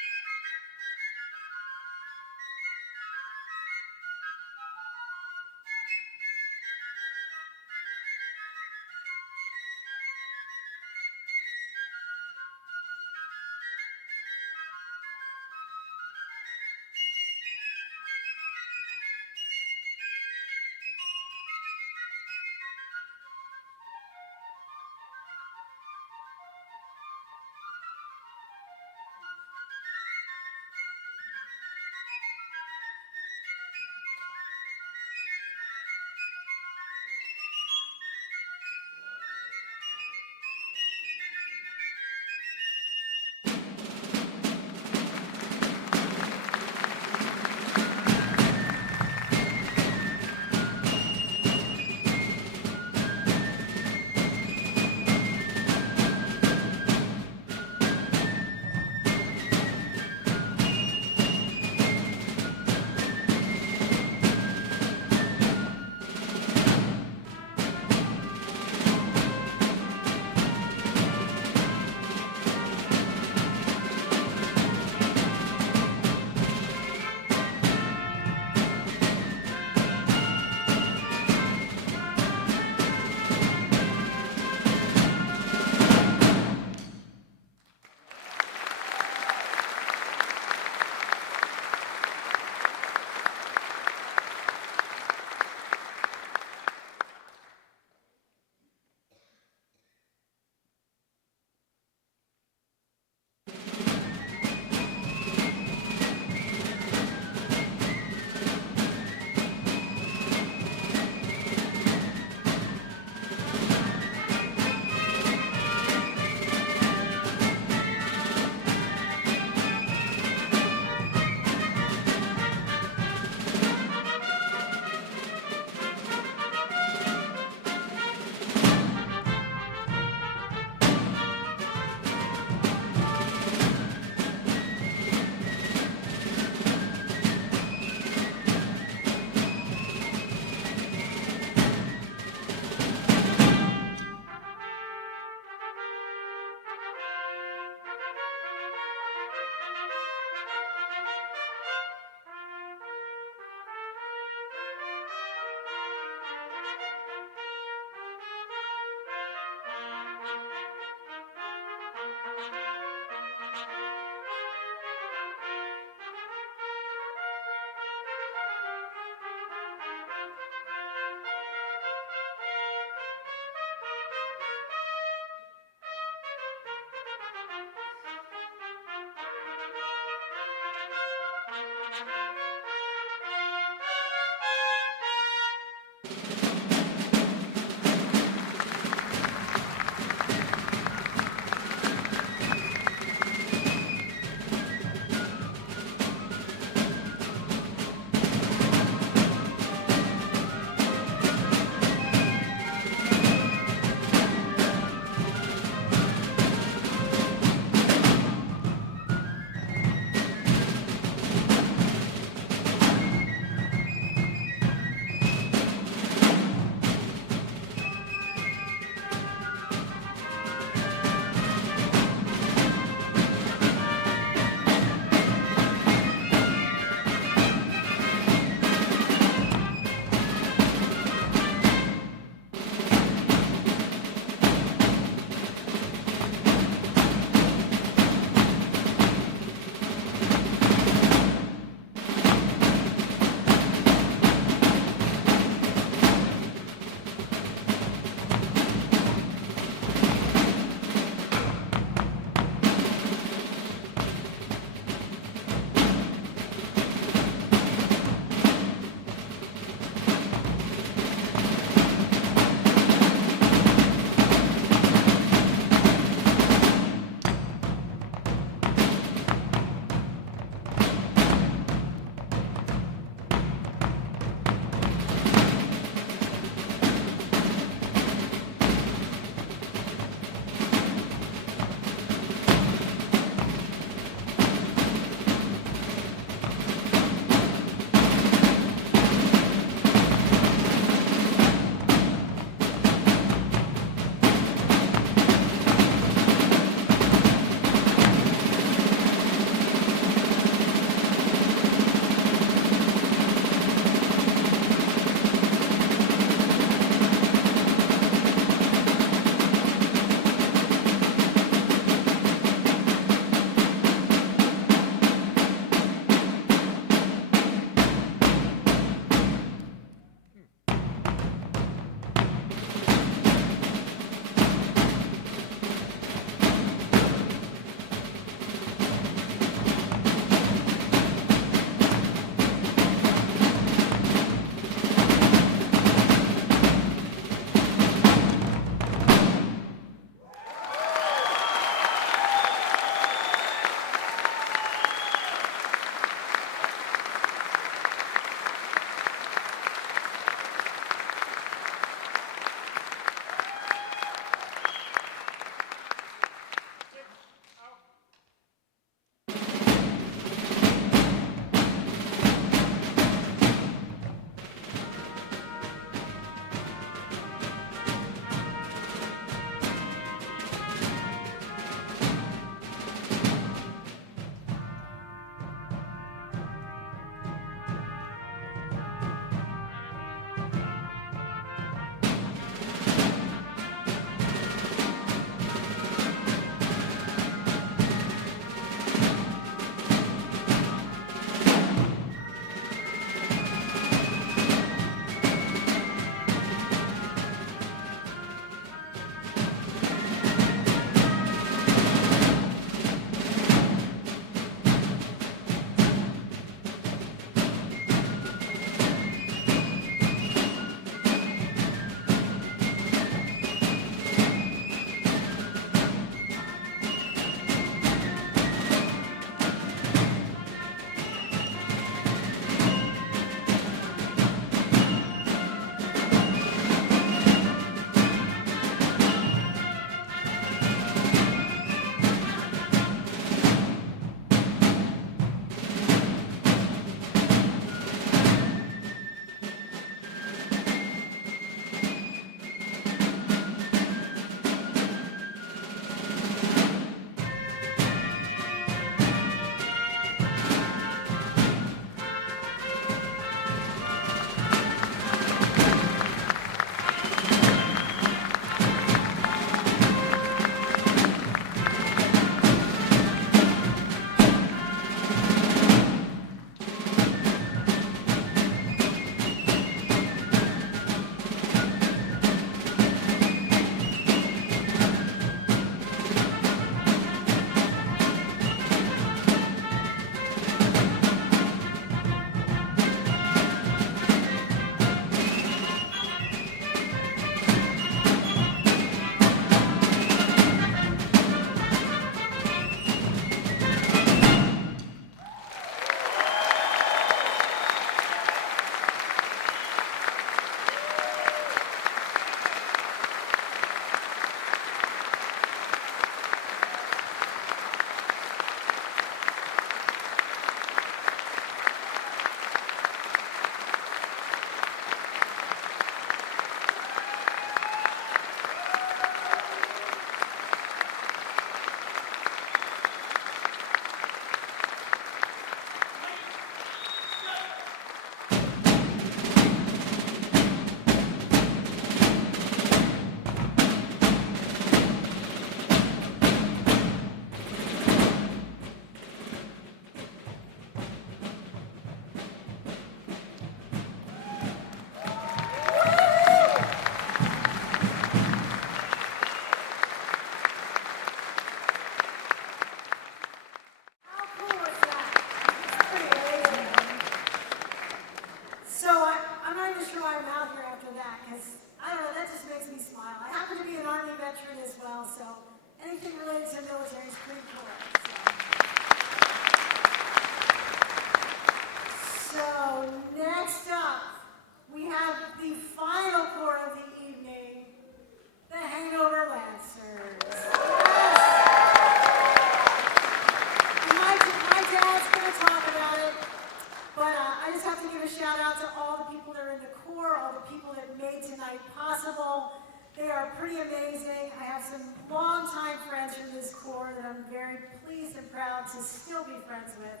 shout out to all the people that are in the Corps, all the people that made tonight possible. They are pretty amazing. I have some longtime friends from this Corps that I'm very pleased and proud to still be friends with.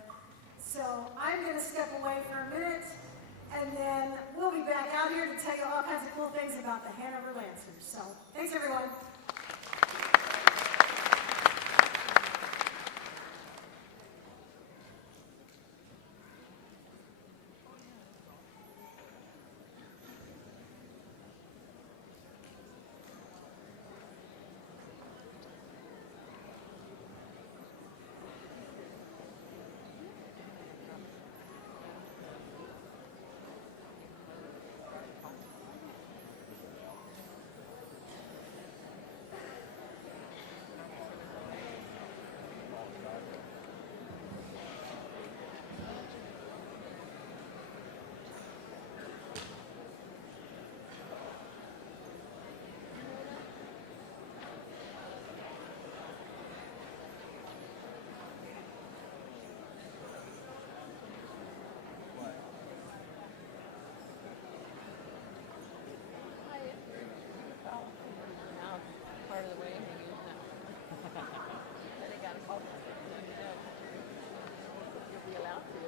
So I'm going to step away for a minute, and then we'll be back out here to tell you all kinds of cool things about the Hanover Lancers. So thanks, everyone. Part of the way hanging out. They got a call. You'll be allowed to.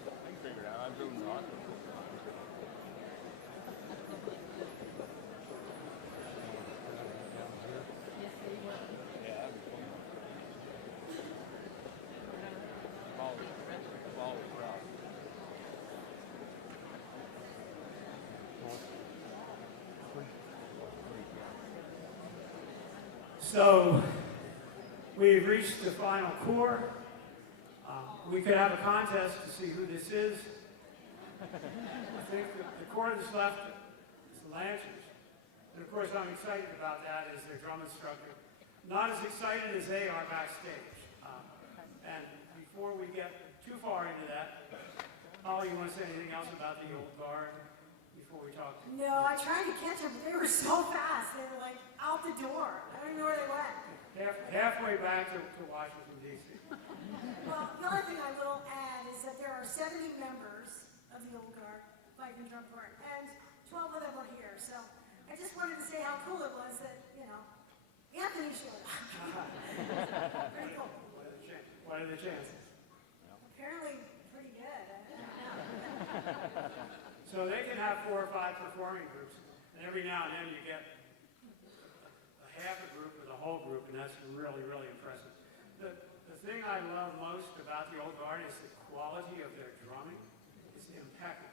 I can figure it out. I'm doing not. Yes, they will. Yeah, that'd be fun. Follow the crowd. So we've reached the final core. We could have a contest to see who this is. I think the core that's left is the Lancers. And of course, I'm excited about that as their drum instructor. Not as excited as they are backstage. And before we get too far into that, Holly, you want to say anything else about the old guard before we talk? No, I tried to catch them, but they were so fast. They were like out the door. I don't even know where they went. Halfway back to Washington, D.C. Well, the only thing I will add is that there are 70 members of the old guard, Viking Drum Corps, and 12 of them were here. So I just wanted to say how cool it was that, Anthony showed up. Pretty cool. What are the chances? Apparently pretty good. So they can have 4 or 5 performing groups, and every now and then you get a half a group or the whole group, and that's really, really impressive. The thing I love most about the old guard is the quality of their drumming. It's impeccable.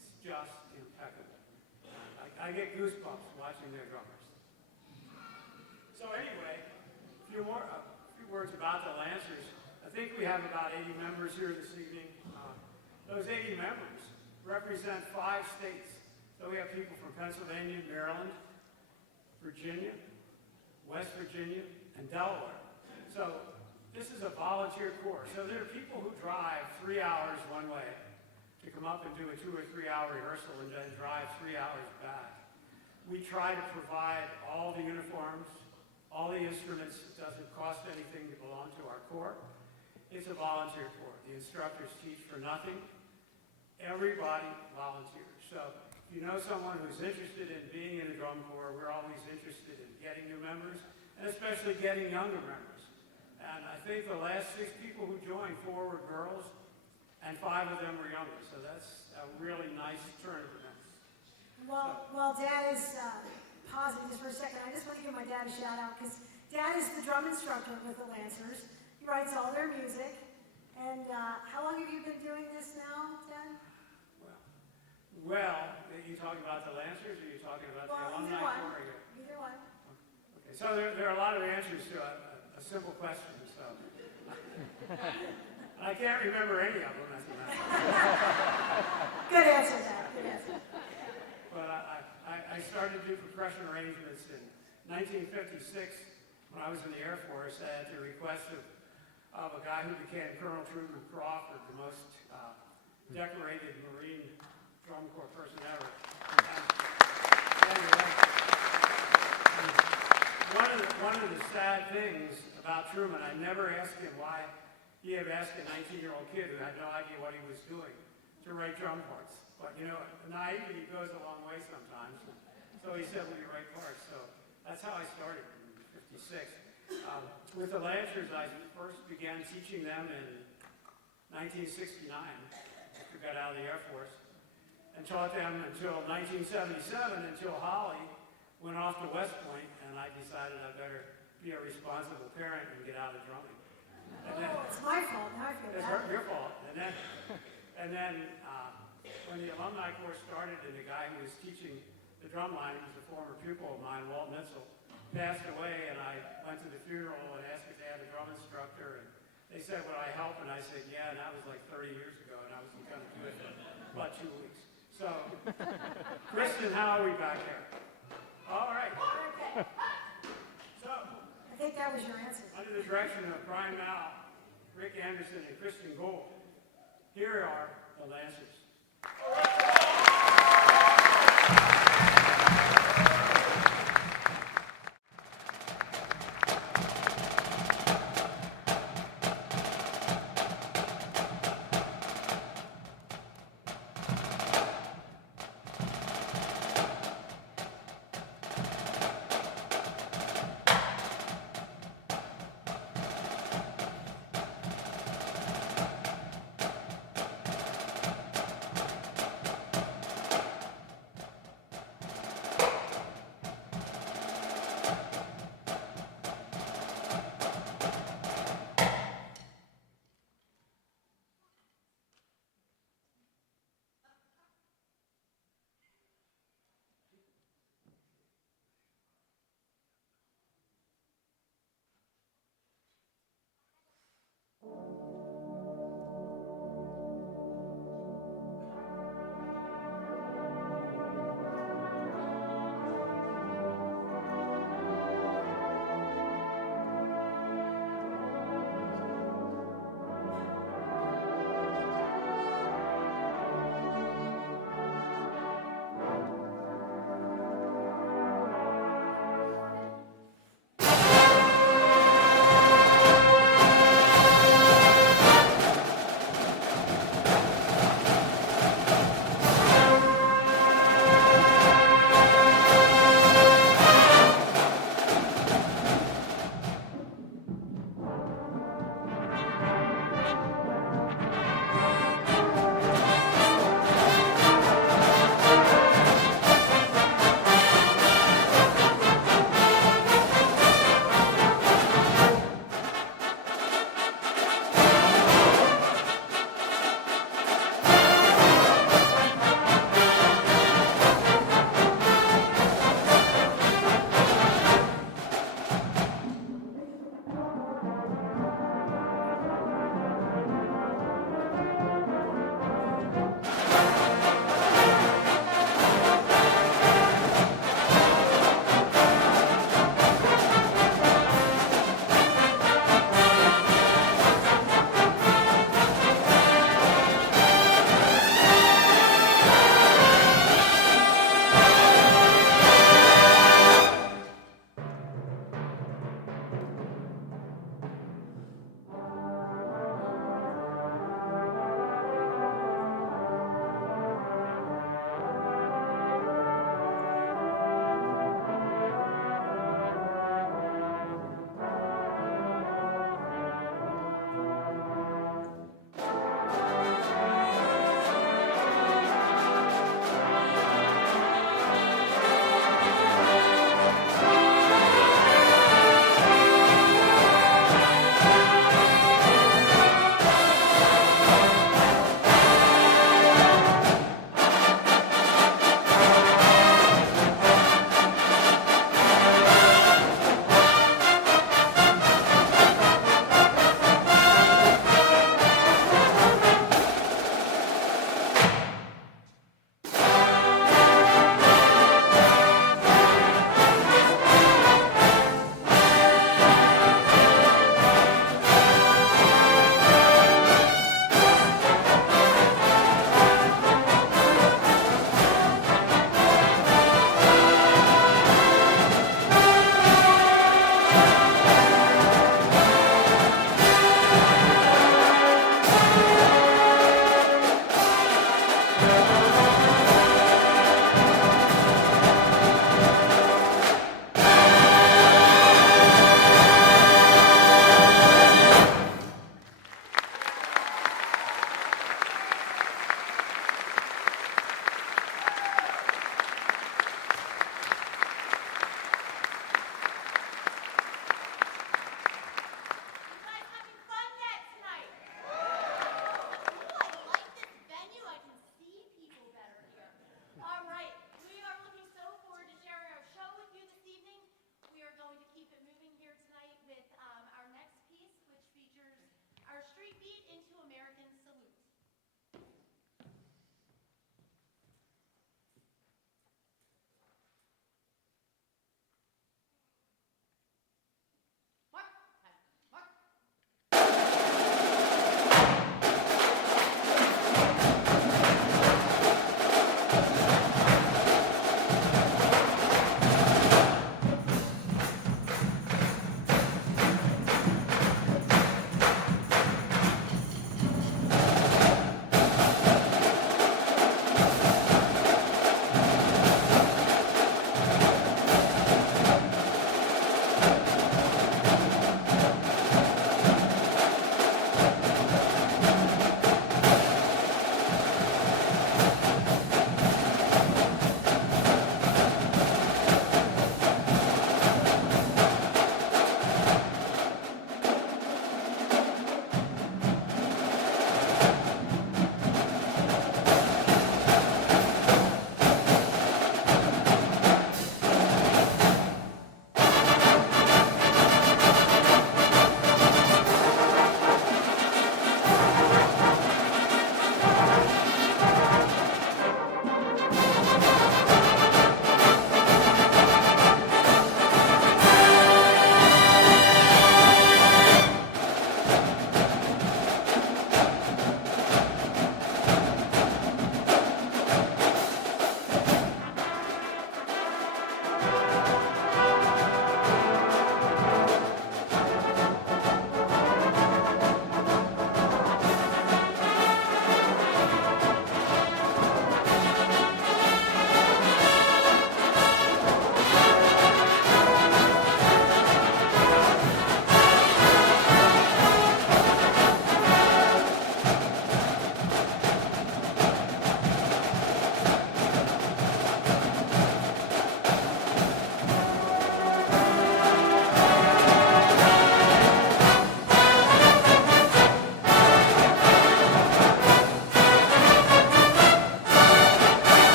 It's just impeccable. I get goosebumps watching their drummers. So anyway, a few words about the Lancers. I think we have about 80 members here this evening. Those 80 members represent 5 states. So we have people from Pennsylvania, Maryland, Virginia, West Virginia, and Delaware. So this is a volunteer corps. So there are people who drive 3 hours one way to come up and do a 2 or 3 hour rehearsal and then drive 3 hours back. We try to provide all the uniforms, all the instruments. It doesn't cost anything to belong to our corps. It's a volunteer corps. The instructors teach for nothing. Everybody volunteers. So if you know someone who's interested in being in the drum corps, we're always interested in getting new members, and especially getting younger members. And I think the last 6 people who joined, 4 were girls, and 5 of them were younger. So that's a really nice turn of events. Well, Dad is pausing just for a second. I just want to give my dad a shout out because Dad is the drum instructor with the Lancers. He writes all their music. And how long have you been doing this now, Dad? Well, are you talking about the Lancers, or are you talking about the alumni corps here? Either one. Okay, so there are a lot of answers to a simple question. So I can't remember any of them. That's the matter. Good answer, Dad. Good answer. But I started to do percussion arrangements in 1956 when I was in the Air Force at the request of a guy who became Colonel Truman Crawford, the most decorated Marine drum corps person ever. And anyway, of the sad things about Truman, I never asked him why he had asked a 19-year-old kid who had no idea what he was doing to write drum parts. But you know, naivety goes a long way sometimes. So he said, "Will you write parts?" So that's how I started in '56. With the Lancers, I first began teaching them in 1969. After I got out of the Air Force, and taught them until 1977, until Holly went off to West Point, and I decided I better be a responsible parent and get out of drumming. And then, Oh, it's my fault, now I feel it's bad. your fault. And then when the alumni course started, and the guy who was teaching the drum line, he was a former pupil of mine, Walt Mitchell, passed away, and I went to the funeral and asked if they had a drum instructor, and they said, "Would I help?" And I said, "Yeah," and that was like 30 years ago, and I was going to do it in about 2 weeks. So, Kristen, how are we back here? All right. Okay, So, I think that was your answer. under the direction of Brian Mao, Rick Anderson, and Kristen Gould, here are the Lancers.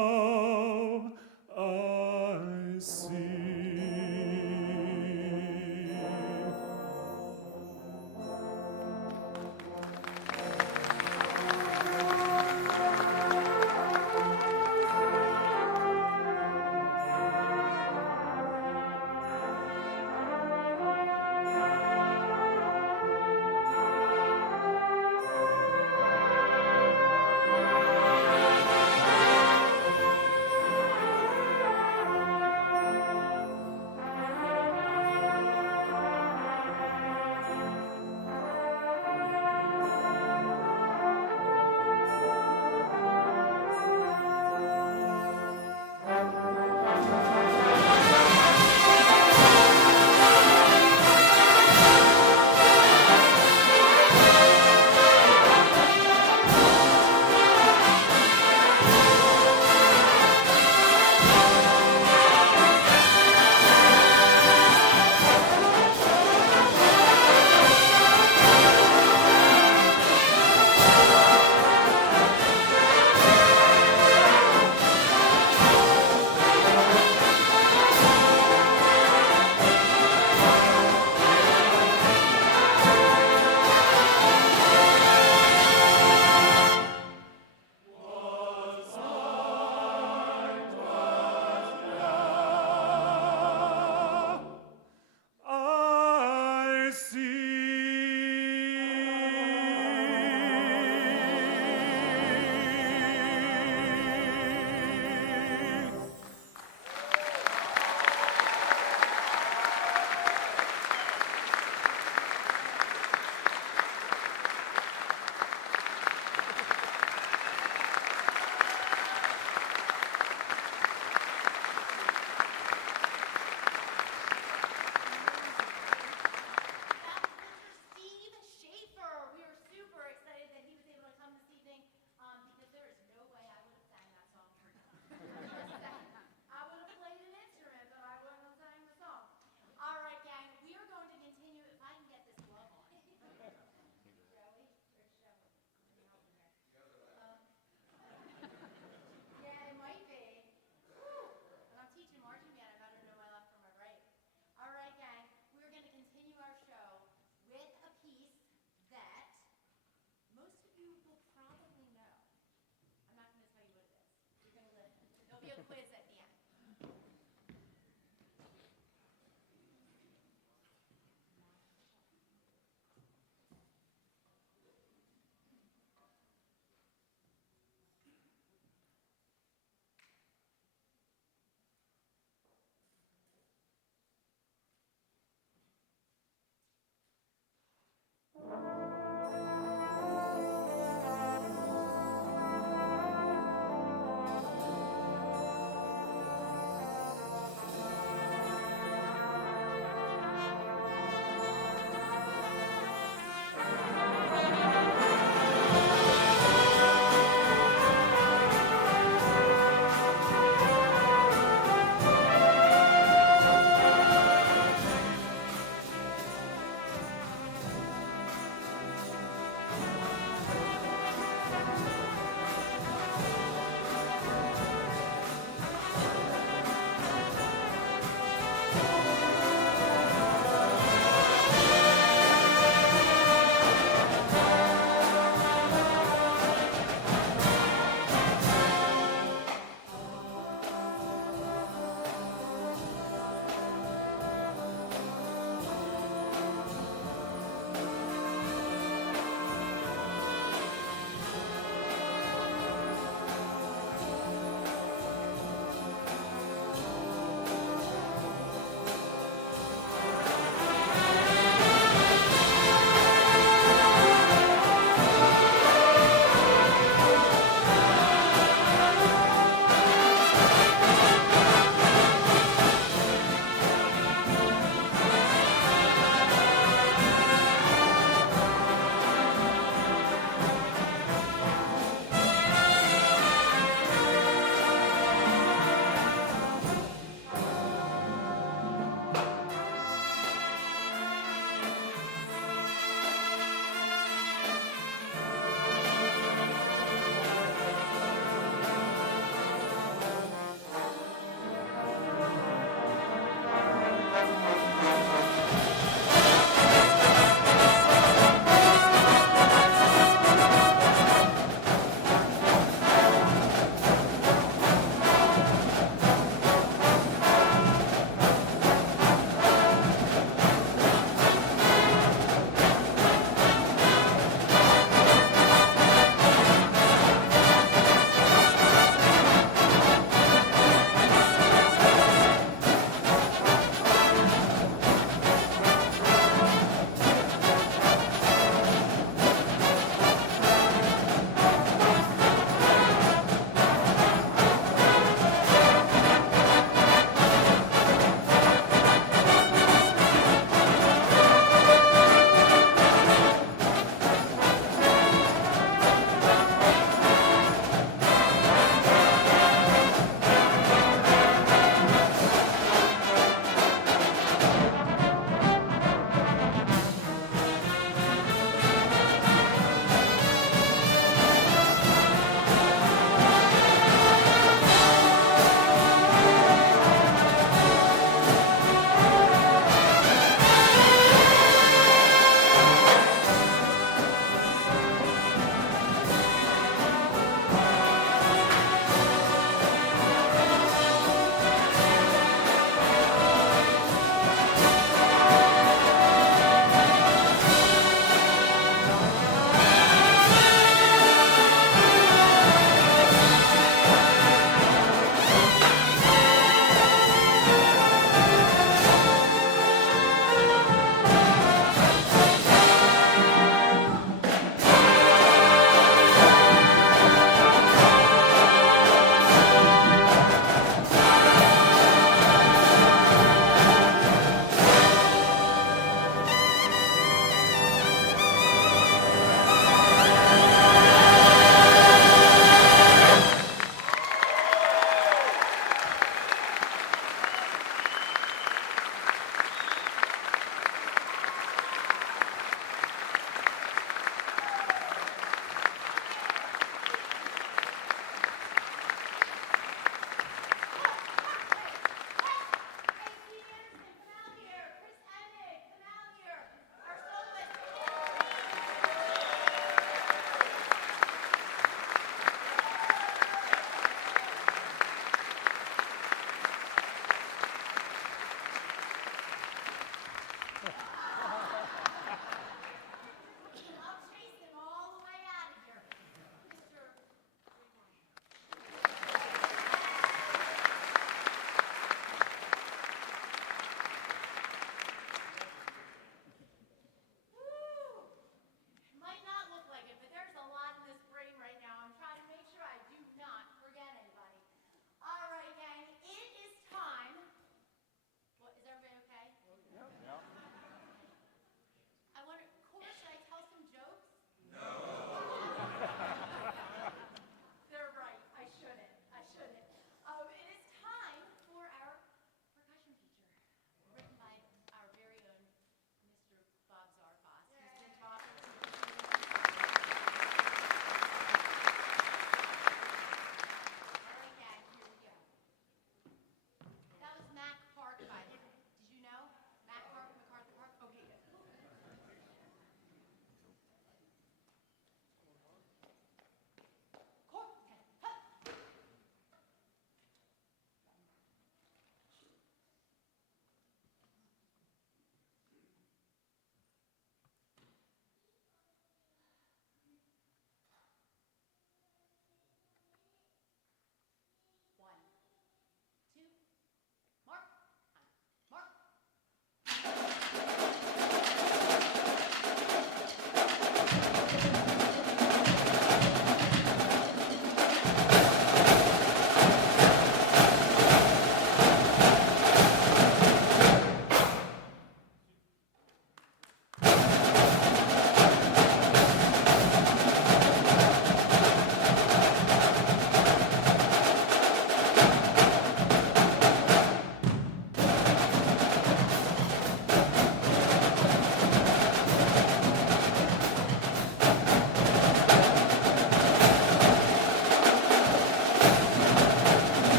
now I see. I see. Steve Schaefer. We are super excited that he was able to come this evening because there is no way I would have sang that song for him. I would have played an instrument, but I wouldn't have sang the song. All right, gang, we are going to continue. If I can get this glove on. Joey? Where's Joey? Can you help me here? Yeah, it might be. Whew. And I'm teaching marching band. I better know my left from my right. All right, gang, we're going to continue our show with a piece that most of you will probably know. I'm not going to tell you what it is. You're going to listen. There'll be a quiz at the end.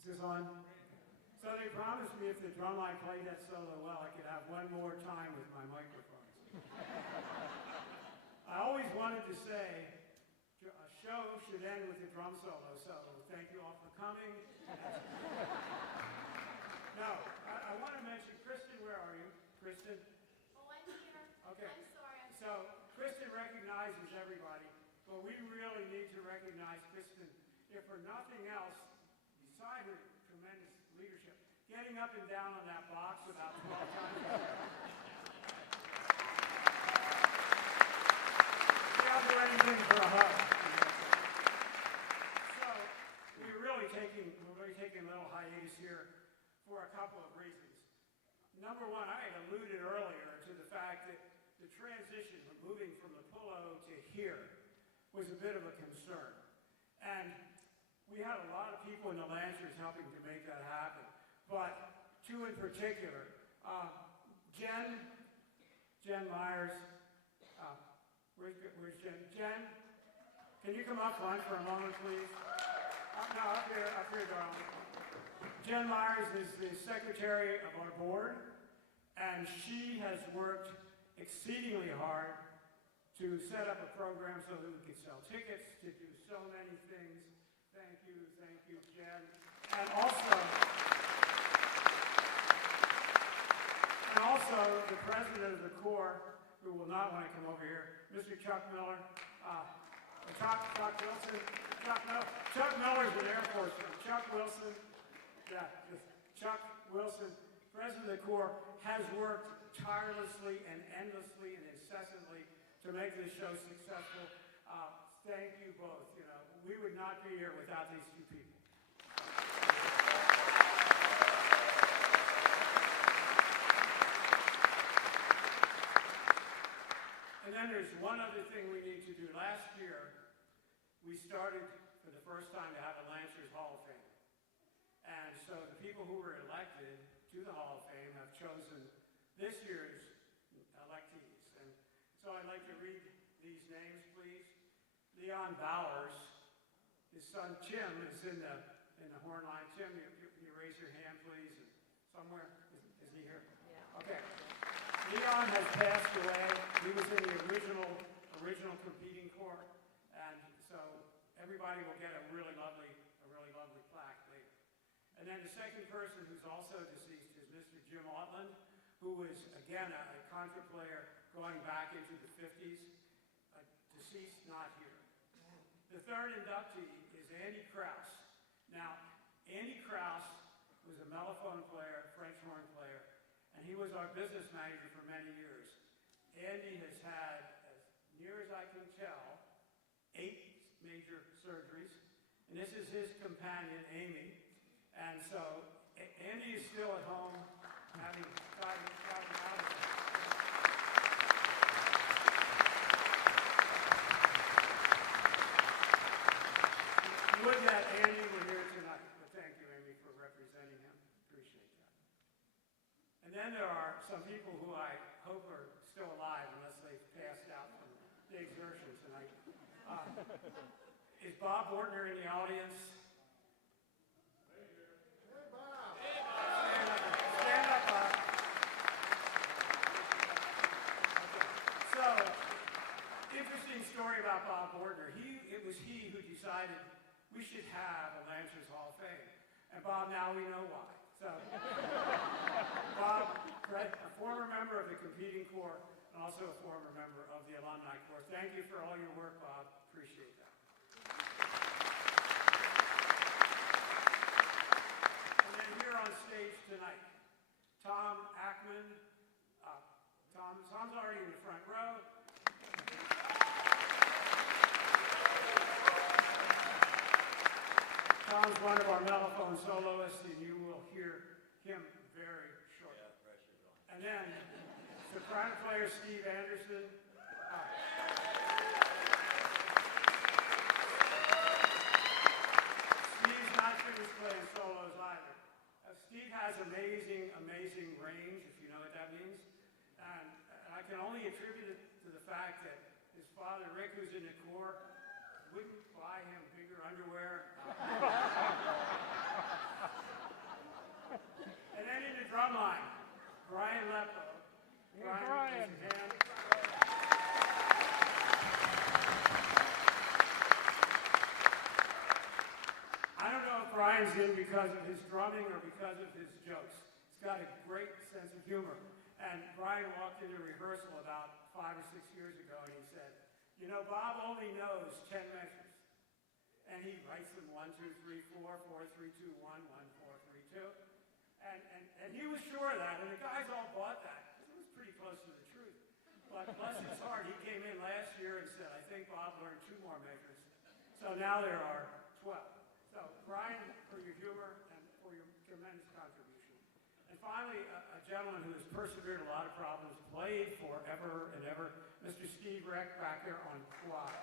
Is this on? So they promised me if the drumline played that solo well, I could have one more time with my microphones. I always wanted to say a show should end with a drum solo, so thank you all for coming. No, I want to mention, Kristen, where are you? Kristen? Oh, I'm here. Okay. I'm sorry. So Kristen recognizes everybody, but we really need to recognize Kristen, if for nothing else, beside her tremendous leadership, getting up and down on that box about 12 times. See, I'll do anything for a hug. So we're really taking a little hiatus here for a couple of reasons. Number one, I had alluded earlier to the fact that the transition from moving from the Pullo to here was a bit of a concern. And we had a lot of people in the Lancers helping to make that happen. But two in particular, Jen Myers, where's Jen? Jen, can you come up front for a moment, please? No, up here, darling. Jen Myers is the secretary of our board, and she has worked exceedingly hard to set up a program so that we could sell tickets, to do so many things. Thank you, Jen. And also the president of the Corps, who will not want to come over here, Mr. Chuck Miller. Chuck Wilson. Chuck Miller's an Air Force man. Chuck Wilson, president of the Corps, has worked tirelessly and endlessly and incessantly to make this show successful. Thank you both. You know, we would not be here without these two people. And then there's one other thing we need to do. Last year, we started for the first time to have a Lancers Hall of Fame. And so the people who were elected to the Hall of Fame have chosen this year's electees. And so I'd like to read these names, please. Leon Bowers, his son Tim is in the horn line. Tim, you raise your hand, please. And somewhere, is he here? Yeah. Okay. Leon has passed away. He was in the original competing corps, and so everybody will get a really lovely plaque later. And then the second person who's also deceased is Mr. Jim Autland, who was again a contra player going back into the 50s, deceased, not here. The third inductee is Andy Krause. Now, Andy Krause was a mellophone player, French horn player, and he was our business manager for many years. Andy has had, as near as I can tell, 8 major surgeries, and this is his companion, Amy. And so Andy is still at home, having gotten out of it. Would that Andy were here tonight, but thank you, Amy, for representing him. Appreciate that. And then there are some people who I hope are still alive, unless they've passed out from the exertion tonight. Is Bob Bortner in the audience? Hey, Bob. Hey, Bob. Stand up, Bob. Okay. So, interesting story about Bob Bortner. It was he who decided we should have a Lancers Hall of Fame. And Bob, now we know why. So, Bob, a former member of the competing corps, and also a former member of the alumni corps. Thank you for all your work, Bob. Appreciate that. And then here on stage tonight, Tom Ackman. Tom's already in the front row. Tom's one of our mellophone soloists, and you will hear him very shortly. Yeah, pressure's on. And then soprano player Steve Anderson. Steve's not finished playing solos either. Steve has amazing range, if you know what that means. And I can only attribute it to the fact that his father, Rick, who's in the corps, wouldn't buy him bigger underwear. Brian. Raise your hand. I don't know if Brian's in because of his drumming or because of his jokes. He's got a great sense of humor. And Brian walked into rehearsal about 5 or 6 years ago and he said, you know, Bob only knows 10 measures. And he writes them 1, 2, 3, 4, 4, 3, 2, 1, 1, 4, 3, 2. And he was sure of that, and the guys all bought that, because it was pretty close to the truth. But bless his heart, he came in last year and said, I think Bob learned 2 more measures. So now there are 12. So Brian, for your humor and for your tremendous contribution. And finally, a gentleman who has persevered a lot of problems, played forever and ever, Mr. Steve Reck back there on quad.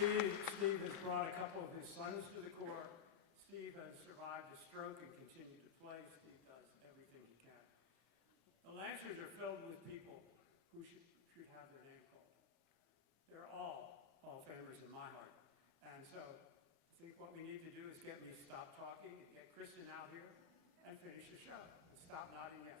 Steve has brought a couple of his sons to the Corps. Steve has survived a stroke and continued to play. Steve does everything he can. The Lancers are filled with people who should have their name called. They're all Hall of Famers in my heart. And so I think what we need to do is get me to stop talking and get Kristen out here and finish the show. And stop nodding yes.